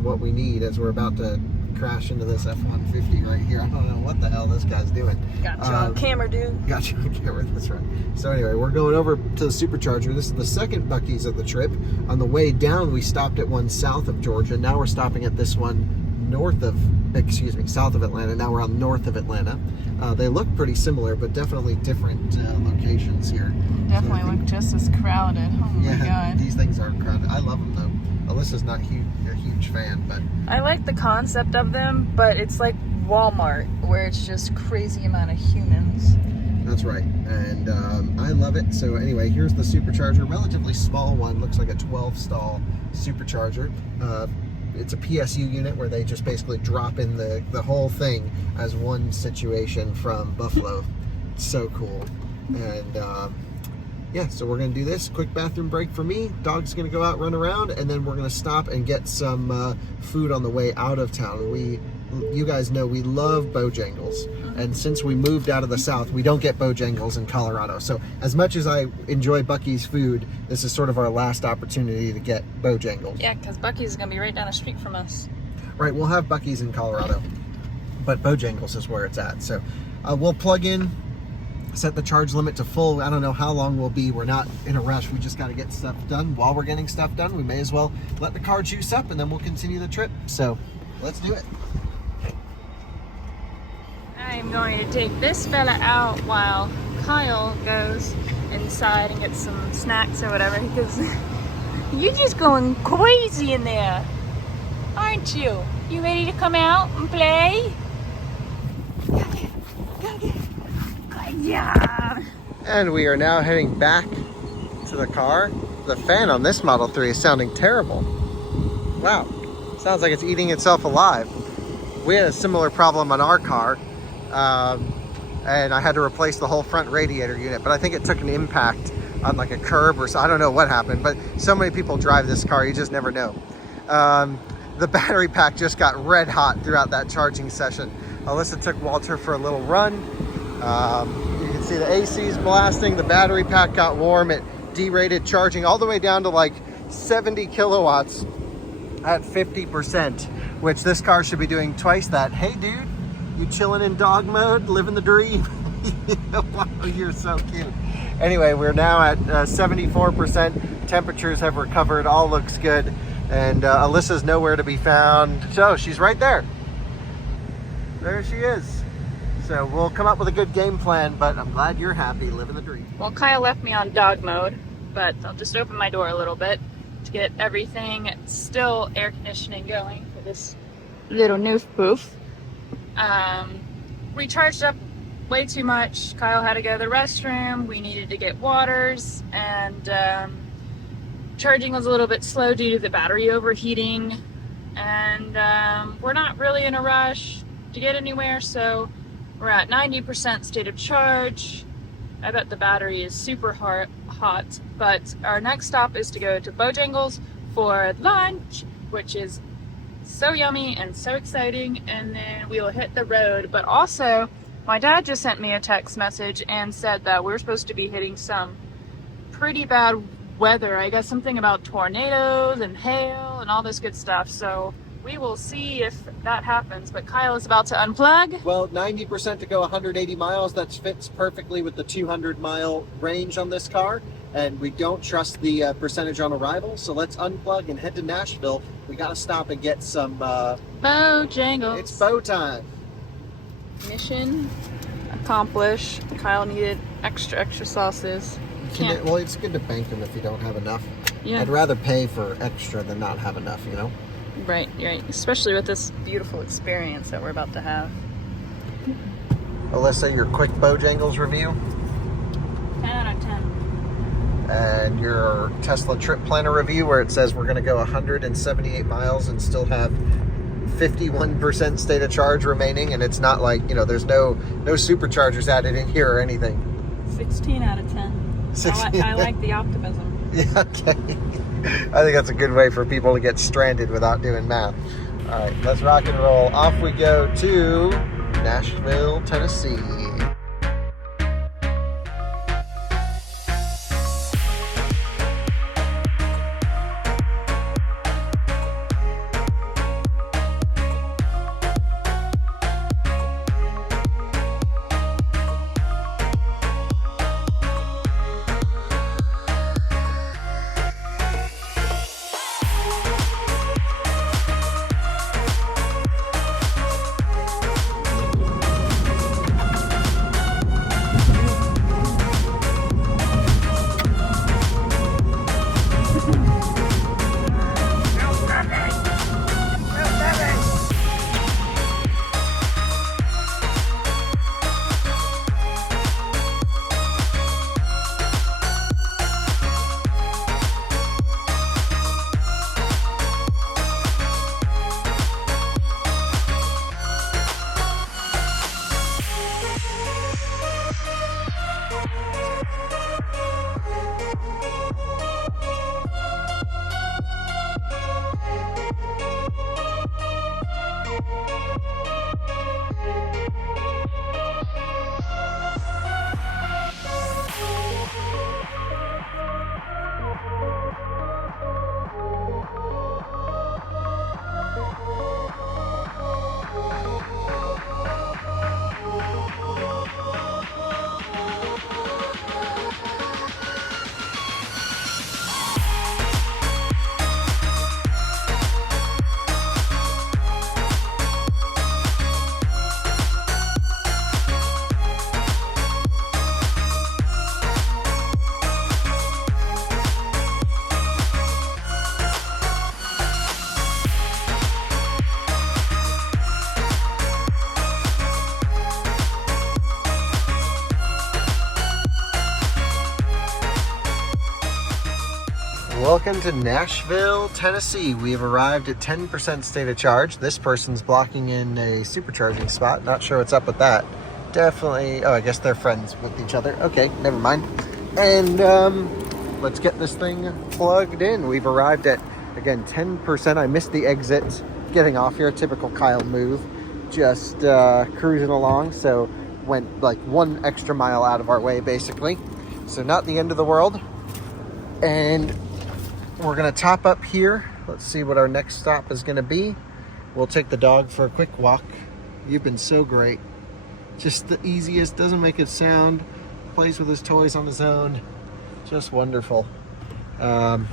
what we need as we're about to crash into this F-150 right here. I don't know what the hell this guy's doing. Got you on camera, dude. Got you on camera, that's right. So anyway, we're going over to the supercharger. This is the second Buc-ee's of the trip. On the way down, we stopped at one south of Georgia. Now we're stopping at this one south of Atlanta. Now we're on north of Atlanta. They look pretty similar, but definitely different locations here. Definitely look just as crowded. Oh my god. These things are crowded. I love them though. Alyssa's not a huge fan, but I like the concept of them, but it's like Walmart, where it's just crazy amount of humans. That's right, and I love it. So anyway, here's the supercharger, relatively small one, looks like a 12 stall supercharger. It's a PSU unit where they just basically drop in the whole thing as one situation from Buffalo. It's so cool. And yeah, so we're gonna do this quick bathroom break for me. Dog's gonna go out, run around, and then we're gonna stop and get some food on the way out of town. You guys know we love Bojangles, and since we moved out of the South, we don't get Bojangles in Colorado. So as much as I enjoy Buc-ee's food, this is sort of our last opportunity to get Bojangles. Yeah, because Buc-ee's is gonna be right down the street from us. Right, we'll have Buc-ee's in Colorado, but Bojangles is where it's at. So we'll plug in, set the charge limit to full. I don't know how long we'll be. We're not in a rush. We just got to get stuff done. While we're getting stuff done, we may as well let the car juice up, and then we'll continue the trip. So let's do it. I'm going to take this fella out while Kyle goes inside and gets some snacks or whatever, because you're just going crazy in there, aren't you? You ready to come out and play? Yeah. And we are now heading back to the car. The fan on this Model 3 is sounding terrible. Wow, sounds like it's eating itself alive. We had a similar problem on our car, and I had to replace the whole front radiator unit, but I think it took an impact on like a curb or so. I don't know what happened, but so many people drive this car, you just never know. the battery pack just got red hot throughout that charging session. Alyssa took Walter for a little run. You can see the AC's blasting, the battery pack got warm, it derated charging all the way down to like 70 kilowatts at 50%, which this car should be doing twice that. Hey dude, you chilling in dog mode, living the dream? Wow, you're so cute. Anyway, we're now at 74%. Temperatures have recovered, all looks good. And Alyssa's nowhere to be found. So she's right there. There she is. So we'll come up with a good game plan, but I'm glad you're happy living the dream. Well, Kyle left me on dog mode, but I'll just open my door a little bit to get everything still air conditioning going for this little Newf poof. We charged up way too much. Kyle had to go to the restroom. We needed to get waters, and charging was a little bit slow due to the battery overheating. And we're not really in a rush to get anywhere, so we're at 90% state of charge. I bet the battery is super hot, but our next stop is to go to Bojangles for lunch, which is so yummy and so exciting, and then we will hit the road. But also, my dad just sent me a text message and said that we're supposed to be hitting some pretty bad weather. I guess something about tornadoes and hail and all this good stuff. So we will see if that happens. But Kyle is about to unplug. Well, 90% to go 180 miles. That fits perfectly with the 200-mile range on this car. And we don't trust the percentage on arrival. So let's unplug and head to Nashville. We got to stop and get some... Bojangles. It's bow time. Mission accomplished. Kyle needed extra sauces. Well, it's good to bank them if you don't have enough. Yeah. I'd rather pay for extra than not have enough, you know? Right. Especially with this beautiful experience that we're about to have. Alyssa, your quick Bojangles review. 10 out of 10. And your Tesla trip planner review, where it says we're going to go 178 miles and still have 51% state of charge remaining. And it's not like, you know, there's no superchargers added in here or anything. 16 out of 10. 16. I like the optimism. Yeah, okay. I think that's a good way for people to get stranded without doing math. All right, let's rock and roll. Off we go to Nashville, Tennessee. Welcome to Nashville, Tennessee. We have arrived at 10% state of charge. This person's blocking in a supercharging spot. Not sure what's up with that. Definitely, oh, I guess they're friends with each other. Okay, never mind. And let's get this thing plugged in. We've arrived at Again, 10%. I missed the exit getting off here. Typical Kyle move. Just cruising along. So went like 1 extra mile out of our way, basically. So not the end of the world. And we're going to top up here. Let's see what our next stop is going to be. We'll take the dog for a quick walk. You've been so great. Just the easiest, doesn't make a sound. Plays with his toys on his own. Just wonderful. But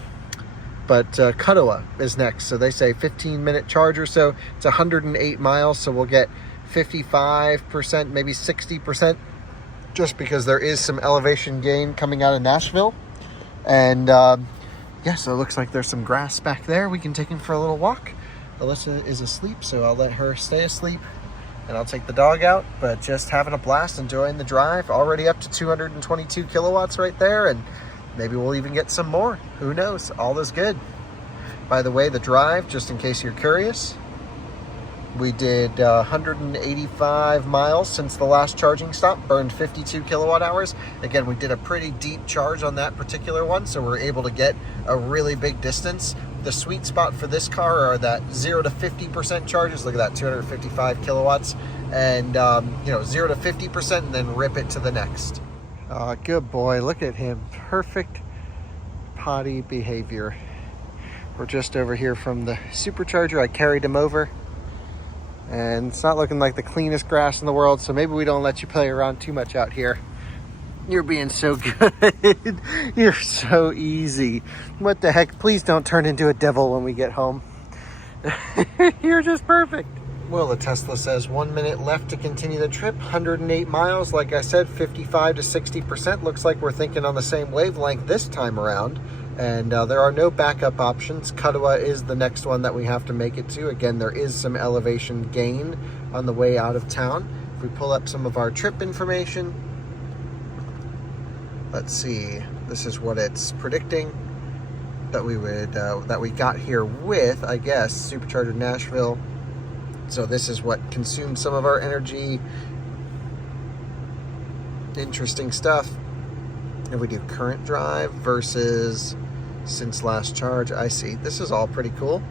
Katawa is next. So they say 15-minute charge or so. It's 108 miles, so we'll get 55%, maybe 60%, just because there is some elevation gain coming out of Nashville. And yeah, so it looks like there's some grass back there. We can take him for a little walk. Alyssa is asleep, so I'll let her stay asleep and I'll take the dog out, but just having a blast, enjoying the drive. Already up to 222 kilowatts right there, and maybe we'll even get some more. Who knows? All is good. By the way, the drive, just in case you're curious, we did 185 miles since the last charging stop, burned 52 kilowatt hours. Again, we did a pretty deep charge on that particular one, so we're able to get a really big distance. The sweet spot for this car are that 0 to 50% charges. Look at that, 255 kilowatts. And, 0 to 50% and then rip it to the next. Good boy, look at him. Perfect potty behavior. We're just over here from the supercharger. I carried him over. And it's not looking like the cleanest grass in the world, so maybe we don't let you play around too much out here. You're being so good. You're so easy. What the heck? Please don't turn into a devil when we get home. You're just perfect. Well, the Tesla says 1 minute left to continue the trip. 108 miles. Like I said, 55 to 60%. Looks like we're thinking on the same wavelength this time around. And there are no backup options. Katawa is the next one that we have to make it to. Again, there is some elevation gain on the way out of town. If we pull up some of our trip information, let's see. This is what it's predicting that we would that we got here with, I guess, Supercharger Nashville. So this is what consumed some of our energy. Interesting stuff. If we do current drive versus since last charge, I see. This is all pretty cool.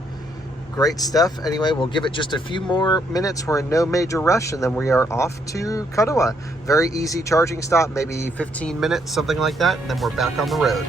Great stuff. Anyway, we'll give it just a few more minutes. We're in no major rush, and then we are off to Katawa. Very easy charging stop, maybe 15 minutes, something like that, and then we're back on the road.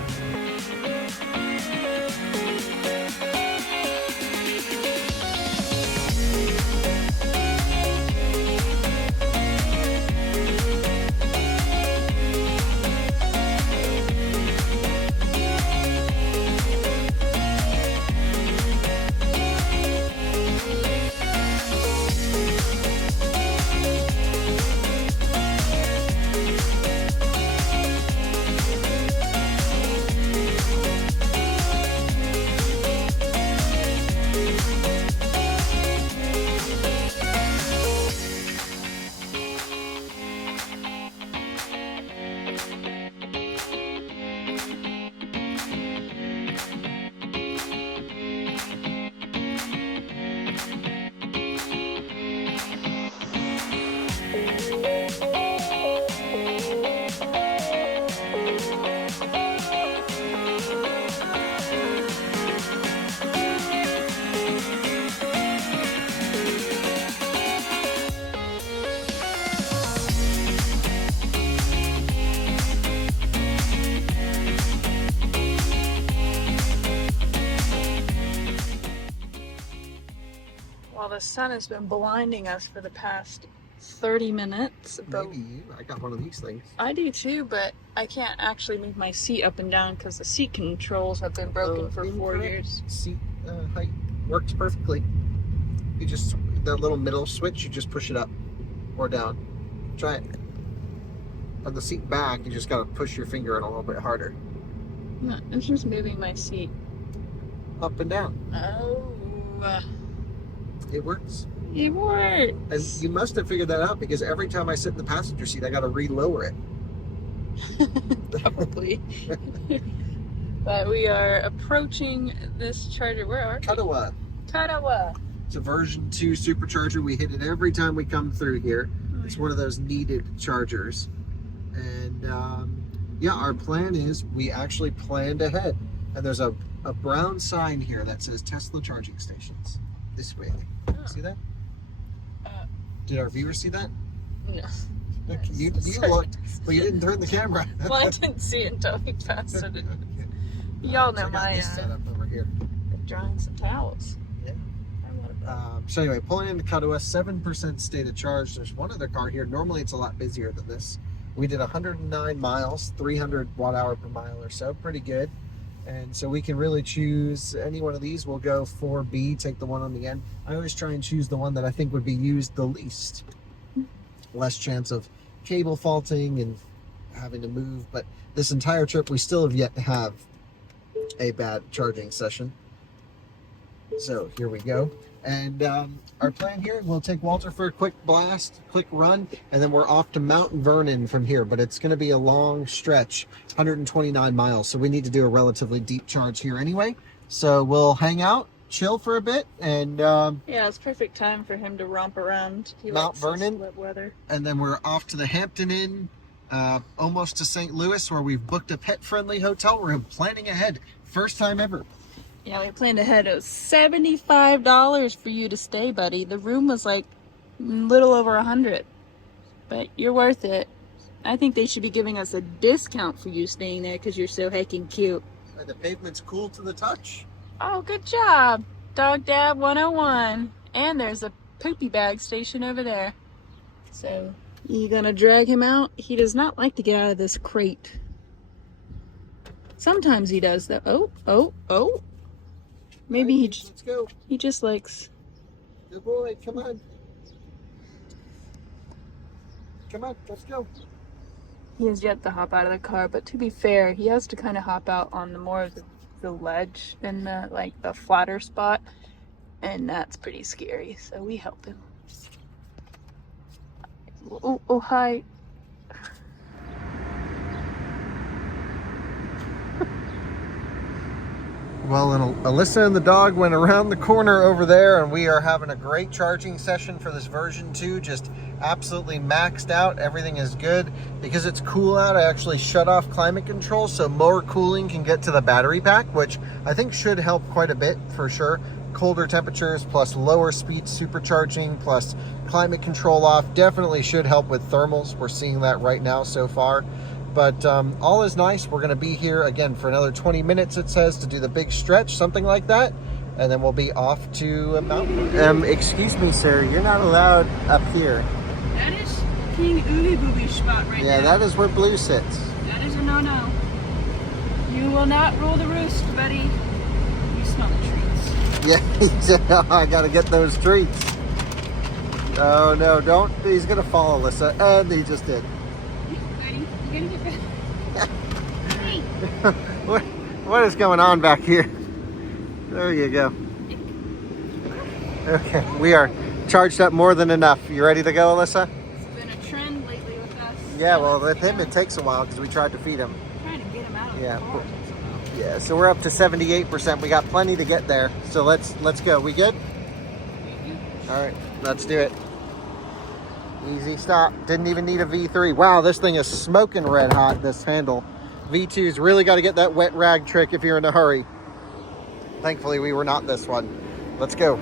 Well, the sun has been blinding us for the past 30 minutes. But Maybe I got one of these things. I do too, but I can't actually move my seat up and down because the seat controls have been broken for 4 years. Seat height works perfectly. You just, that little middle switch, you just push it up or down. Try it. On the seat back, you just gotta push your finger in a little bit harder. No, it's just moving my seat. Up and down. Oh. It works. It works. And you must have figured that out, because every time I sit in the passenger seat, I gotta re-lower it. Probably. But we are approaching this charger. Where are we? Katawa. Katawa. It's a version 2 supercharger. We hit it every time we come through here. It's one of those needed chargers. And yeah, our plan is we actually planned ahead. And there's a a brown sign here that says Tesla charging stations. This way. See that? Did our viewers see that? No. Okay, you looked, but you didn't turn the camera. Well, I didn't see it until he passed it. Y'all know I got my this setup over here. drying some towels. Yeah. What about So anyway, pulling into Kadoa, 7% state of charge. There's one other car here. Normally it's a lot busier than this. We did 109 miles, 300 watt hour per mile or so. Pretty good. And so we can really choose any one of these. We'll go 4B, take the one on the end. I always try and choose the one that I think would be used the least. Less chance of cable faulting and having to move. But this entire trip, we still have yet to have a bad charging session. So here we go. And our plan here, we'll take Walter for a quick blast, quick run, and then we're off to Mount Vernon from here. But it's going to be a long stretch, 129 miles. So we need to do a relatively deep charge here anyway. So we'll hang out, chill for a bit, and yeah, it's perfect time for him to romp around. He Mount likes Vernon? wet weather. and then we're off to the Hampton Inn, almost to St. Louis, where we've booked a pet-friendly hotel room, planning ahead. First time ever. Yeah, we planned ahead. It was $75 for you to stay, buddy. The room was like a little over 100, but you're worth it. I think they should be giving us a discount for you staying there because you're so heckin' cute. And the pavement's cool to the touch. Oh, good job, Dog Dad 101. And there's a poopy bag station over there. So, you gonna drag him out? He does not like to get out of this crate. Sometimes he does though. Oh. Maybe Let's go. he just likes. Good boy, come on. Come on, let's go. He has yet to hop out of the car, but to be fair, he has to kind of hop out on the more of the ledge than the flatter spot, and that's pretty scary. So we help him. Oh hi. Well, and Alyssa and the dog went around the corner over there, and we are having a great charging session for this version 2. Just absolutely maxed out. Everything is good. Because it's cool out, I actually shut off climate control so more cooling can get to the battery pack, which I think should help quite a bit for sure. Colder temperatures plus lower speed supercharging plus climate control off definitely should help with thermals. We're seeing that right now so far. But all is nice. We're going to be here again for another 20 minutes, it says, to do the big stretch, something like that. And then we'll be off to a mountain. Excuse me, sir. You're not allowed up here. That is King Ooly Booby spot right Yeah, now. that is where Blue sits. That is a no-no. You will not rule the roost, buddy. You smell the treats. Yeah, he said, oh, I got to get those treats. Oh, no, don't. He's going to fall, Alyssa. And he just did. Buddy, you gotta get back. Hey. What is going on back here? There you go. Okay, we are charged up more than enough. You ready to go, Alyssa? It's been a trend lately with us. Yeah, well, with him it takes a while because we tried to feed him. Trying to get him out of Yeah. the car. Yeah, so we're up to 78%. We got plenty to get there. So let's go. We good? All right, let's do it. Easy stop. Didn't even need a V3. Wow, this thing is smoking red hot, this handle. V2's really got to get that wet rag trick if you're in a hurry. Thankfully, we were not this one. Let's go.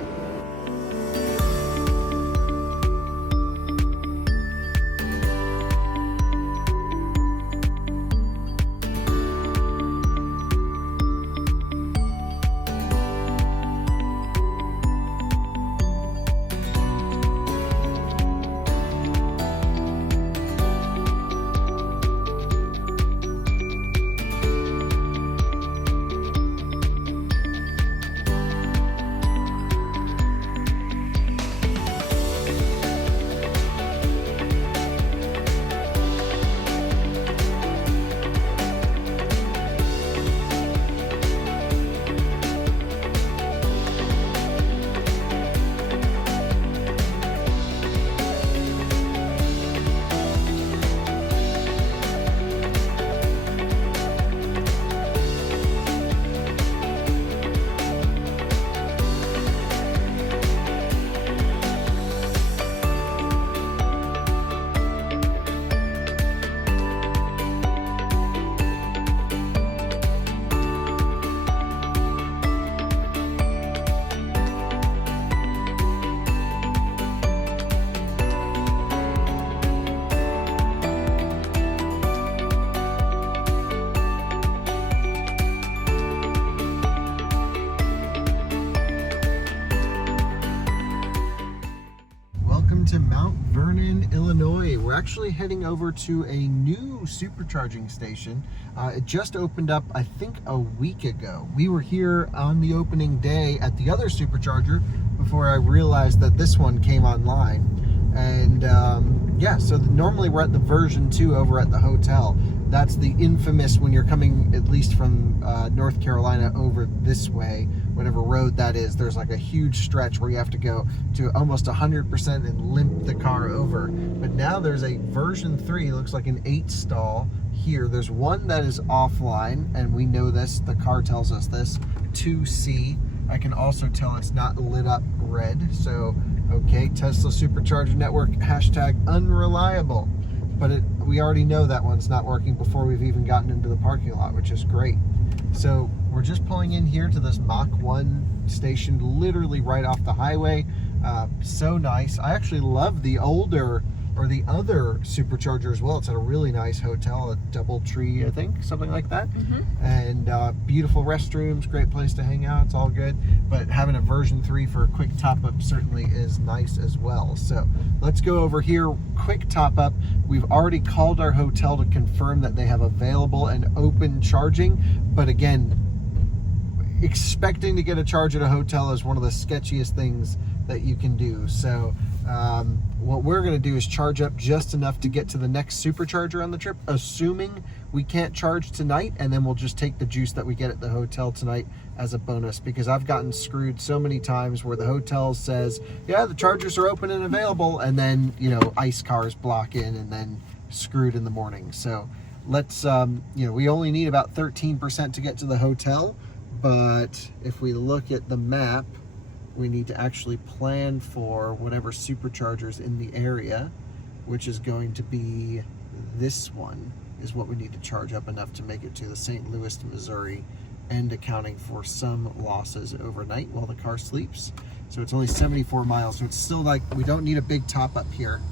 Vernon, Illinois. We're actually heading over to a new supercharging station. It just opened up, I think, a week ago. We were here on the opening day at the other supercharger before I realized that this one came online. And yeah, so normally we're at the version 2 over at the hotel. That's the infamous, when you're coming at least from North Carolina over this way, whatever road that is, there's like a huge stretch where you have to go to almost 100% and limp the car over. But now there's a version 3, looks like an 8 stall here. There's one that is offline, and we know this, the car tells us this, 2C. I can also tell it's not lit up red. So, okay, Tesla Supercharger Network, hashtag unreliable. But we already know that one's not working before we've even gotten into the parking lot, which is great. So we're just pulling in here to this Mach 1 station, literally right off the highway. So nice. I actually love the older, or the other supercharger as well. It's at a really nice hotel, a DoubleTree, I think, something like that. And beautiful restrooms, great place to hang out. It's all good. But having a version 3 for a quick top up certainly is nice as well. So let's go over here, quick top up. We've already called our hotel to confirm that they have available and open charging. But again, expecting to get a charge at a hotel is one of the sketchiest things that you can do. So what we're going to do is charge up just enough to get to the next supercharger on the trip, assuming we can't charge tonight, and then we'll just take the juice that we get at the hotel tonight as a bonus, because I've gotten screwed so many times where the hotel says, yeah, the chargers are open and available, and then, you know, ICE cars block in and then screwed in the morning. So let's, you know, we only need about 13% to get to the hotel, but if we look at the map, we need to actually plan for whatever superchargers in the area, which is going to be this one, is what we need to charge up enough to make it to the St. Louis, Missouri, and accounting for some losses overnight while the car sleeps. So it's only 74 miles, so it's still like, we don't need a big top up here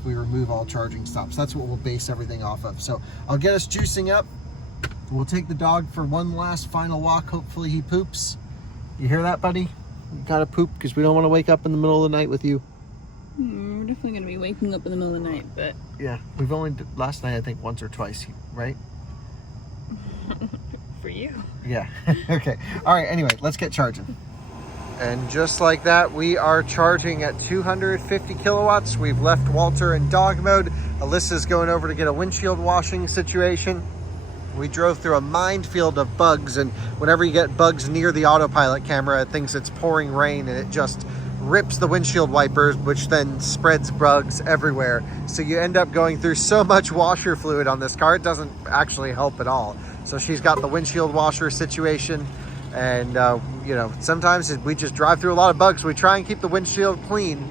if we remove all charging stops. That's what we'll base everything off of. So I'll get us juicing up. We'll take the dog for one last final walk. Hopefully he poops. You hear that, buddy? You gotta poop, because we don't want to wake up in the middle of the night with you. We're definitely going to be waking up in the middle of the night, but... Yeah, we've only, last night I think once or twice, right? For you. Yeah, okay. All right, anyway, let's get charging. And just like that, we are charging at 250 kilowatts. We've left Walter in dog mode. Alyssa's going over to get a windshield washing situation. We drove through a minefield of bugs, and whenever you get bugs near the autopilot camera, it thinks it's pouring rain, and it just rips the windshield wipers, which then spreads bugs everywhere. So you end up going through so much washer fluid on this car, it doesn't actually help at all. So she's got the windshield washer situation, and you know, sometimes we just drive through a lot of bugs. We try and keep the windshield clean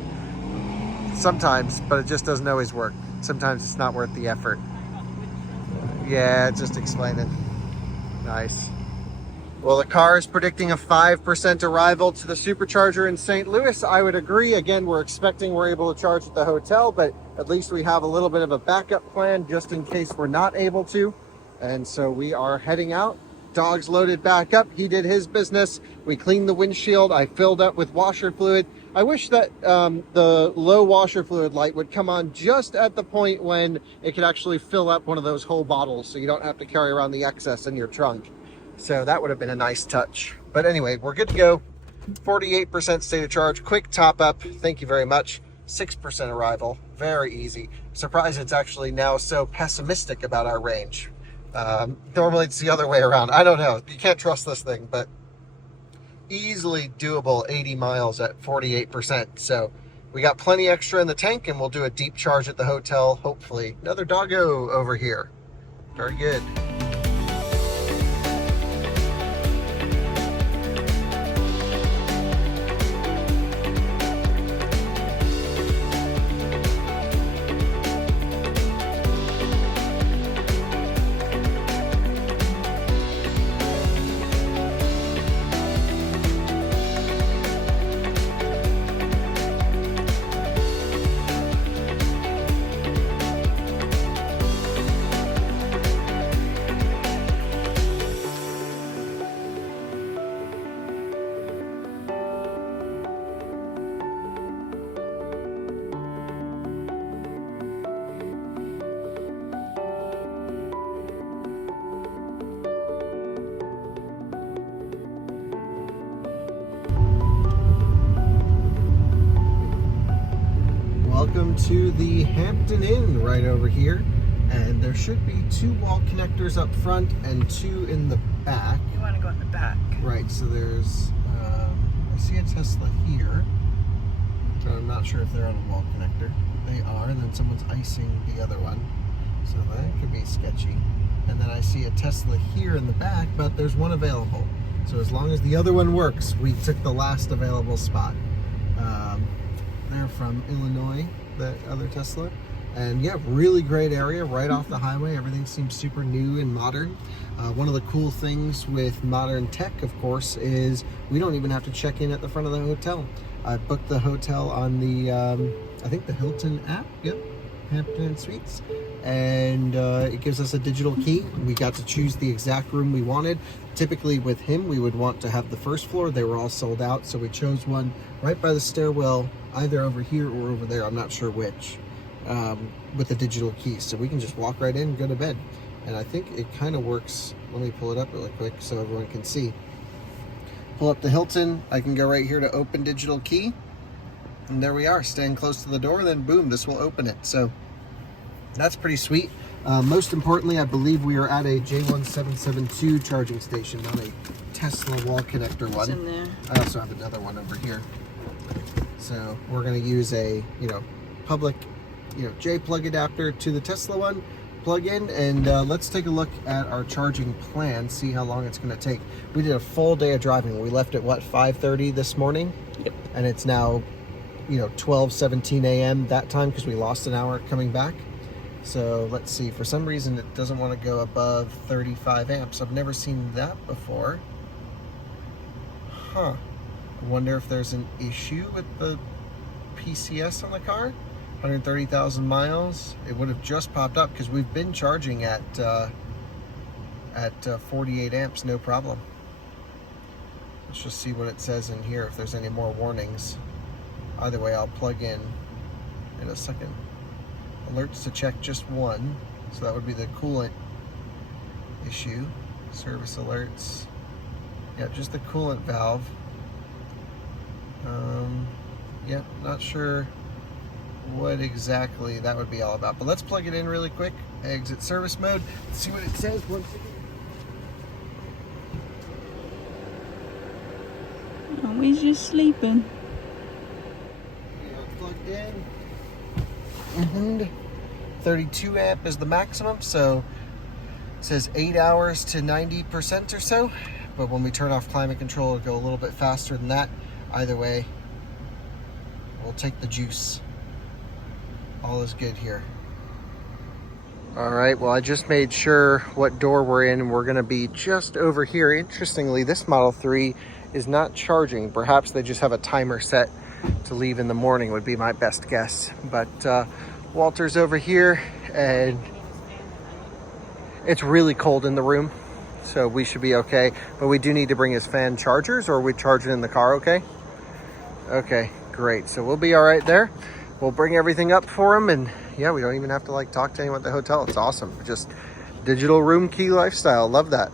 sometimes, but it just doesn't always work. Sometimes it's not worth the effort. Yeah, just explaining. Nice. Well, the car is predicting a 5% arrival to the supercharger in St. Louis. I would agree. Again, we're expecting we're able to charge at the hotel, but at least we have a little bit of a backup plan just in case we're not able to. And so we are heading out. Dog's loaded back up. He did his business. We cleaned the windshield. I filled up with washer fluid. I wish that the low washer fluid light would come on just at the point when it could actually fill up one of those whole bottles, so you don't have to carry around the excess in your trunk. So that would have been a nice touch. But anyway, we're good to go. 48% state of charge, quick top up. Thank you very much. 6% arrival, very easy. Surprised it's actually now so pessimistic about our range. Normally it's the other way around. I don't know. You can't trust this thing, but easily doable 80 miles at 48%. So we got plenty extra in the tank, and we'll do a deep charge at the hotel, hopefully. Another doggo over here. Very good. welcome to the Hampton Inn right over here. And there should be 2 wall connectors up front and 2 in the back. You want to go in the back. Right, so there's, I see a Tesla here. So I'm not sure if they're on a wall connector. They are, and then someone's icing the other one. So that could be sketchy. And then I see a Tesla here in the back, but there's one available. So as long as the other one works, we took the last available spot. They're from Illinois, the other Tesla. And yeah, really great area right off the highway. Everything seems super new and modern. One of the cool things with modern tech, of course, is we don't even have to check in at the front of the hotel. I booked the hotel on the, I think the Hilton app, yep, Hampton Inn Suites. And it gives us a digital key. We got to choose the exact room we wanted. Typically with him, we would want to have the first floor. They were all sold out, so we chose one right by the stairwell, either over here or over there, I'm not sure which, with a digital key. So we can just walk right in and go to bed. And I think it kind of works. Let me pull it up really quick so everyone can see. Pull up the Hilton. I can go right here to open digital key. And there we are, staying close to the door, then boom, this will open it. So that's pretty sweet. Most importantly, I believe we are at a J1772 charging station, not a Tesla wall connector one. in there. I also have another one over here. So we're going to use a, public, J plug adapter to the Tesla one, plug in, and let's take a look at our charging plan, see how long it's going to take. We did a full day of driving. We left at 5:30 this morning? Yep. And it's now, 12:17 a.m. that time because we lost an hour coming back. So let's see, for some reason it doesn't want to go above 35 amps. I've never seen that before. Huh. I wonder if there's an issue with the PCS on the car. 130,000 miles. It would have just popped up because we've been charging at 48 amps, no problem. Let's just see what it says in here, if there's any more warnings. Either way, I'll plug in a second. Alerts to check just one, so that would be the coolant issue. Service alerts. Yeah, just the coolant valve. Yeah, not sure what exactly that would be all about, but let's plug it in really quick. Exit service mode. Let's see what it says once again. Always just sleeping. Plugged in, and 32 amp is the maximum, so it says 8 hours to 90% or so, but when we turn off climate control it'll go a little bit faster than that. Either way, we'll take the juice. All is good here. All right, well, I just made sure what door we're in. We're gonna be just over here. Interestingly, this Model 3 is not charging. Perhaps they just have a timer set to leave in the morning, would be my best guess. But Walter's over here, and it's really cold in the room, so we should be okay. But we do need to bring his fan chargers, or are we charging in the car okay? Okay, great. So we'll be all right there. We'll bring everything up for him, and yeah, we don't even have to talk to anyone at the hotel. It's awesome. Just digital room key lifestyle. Love that.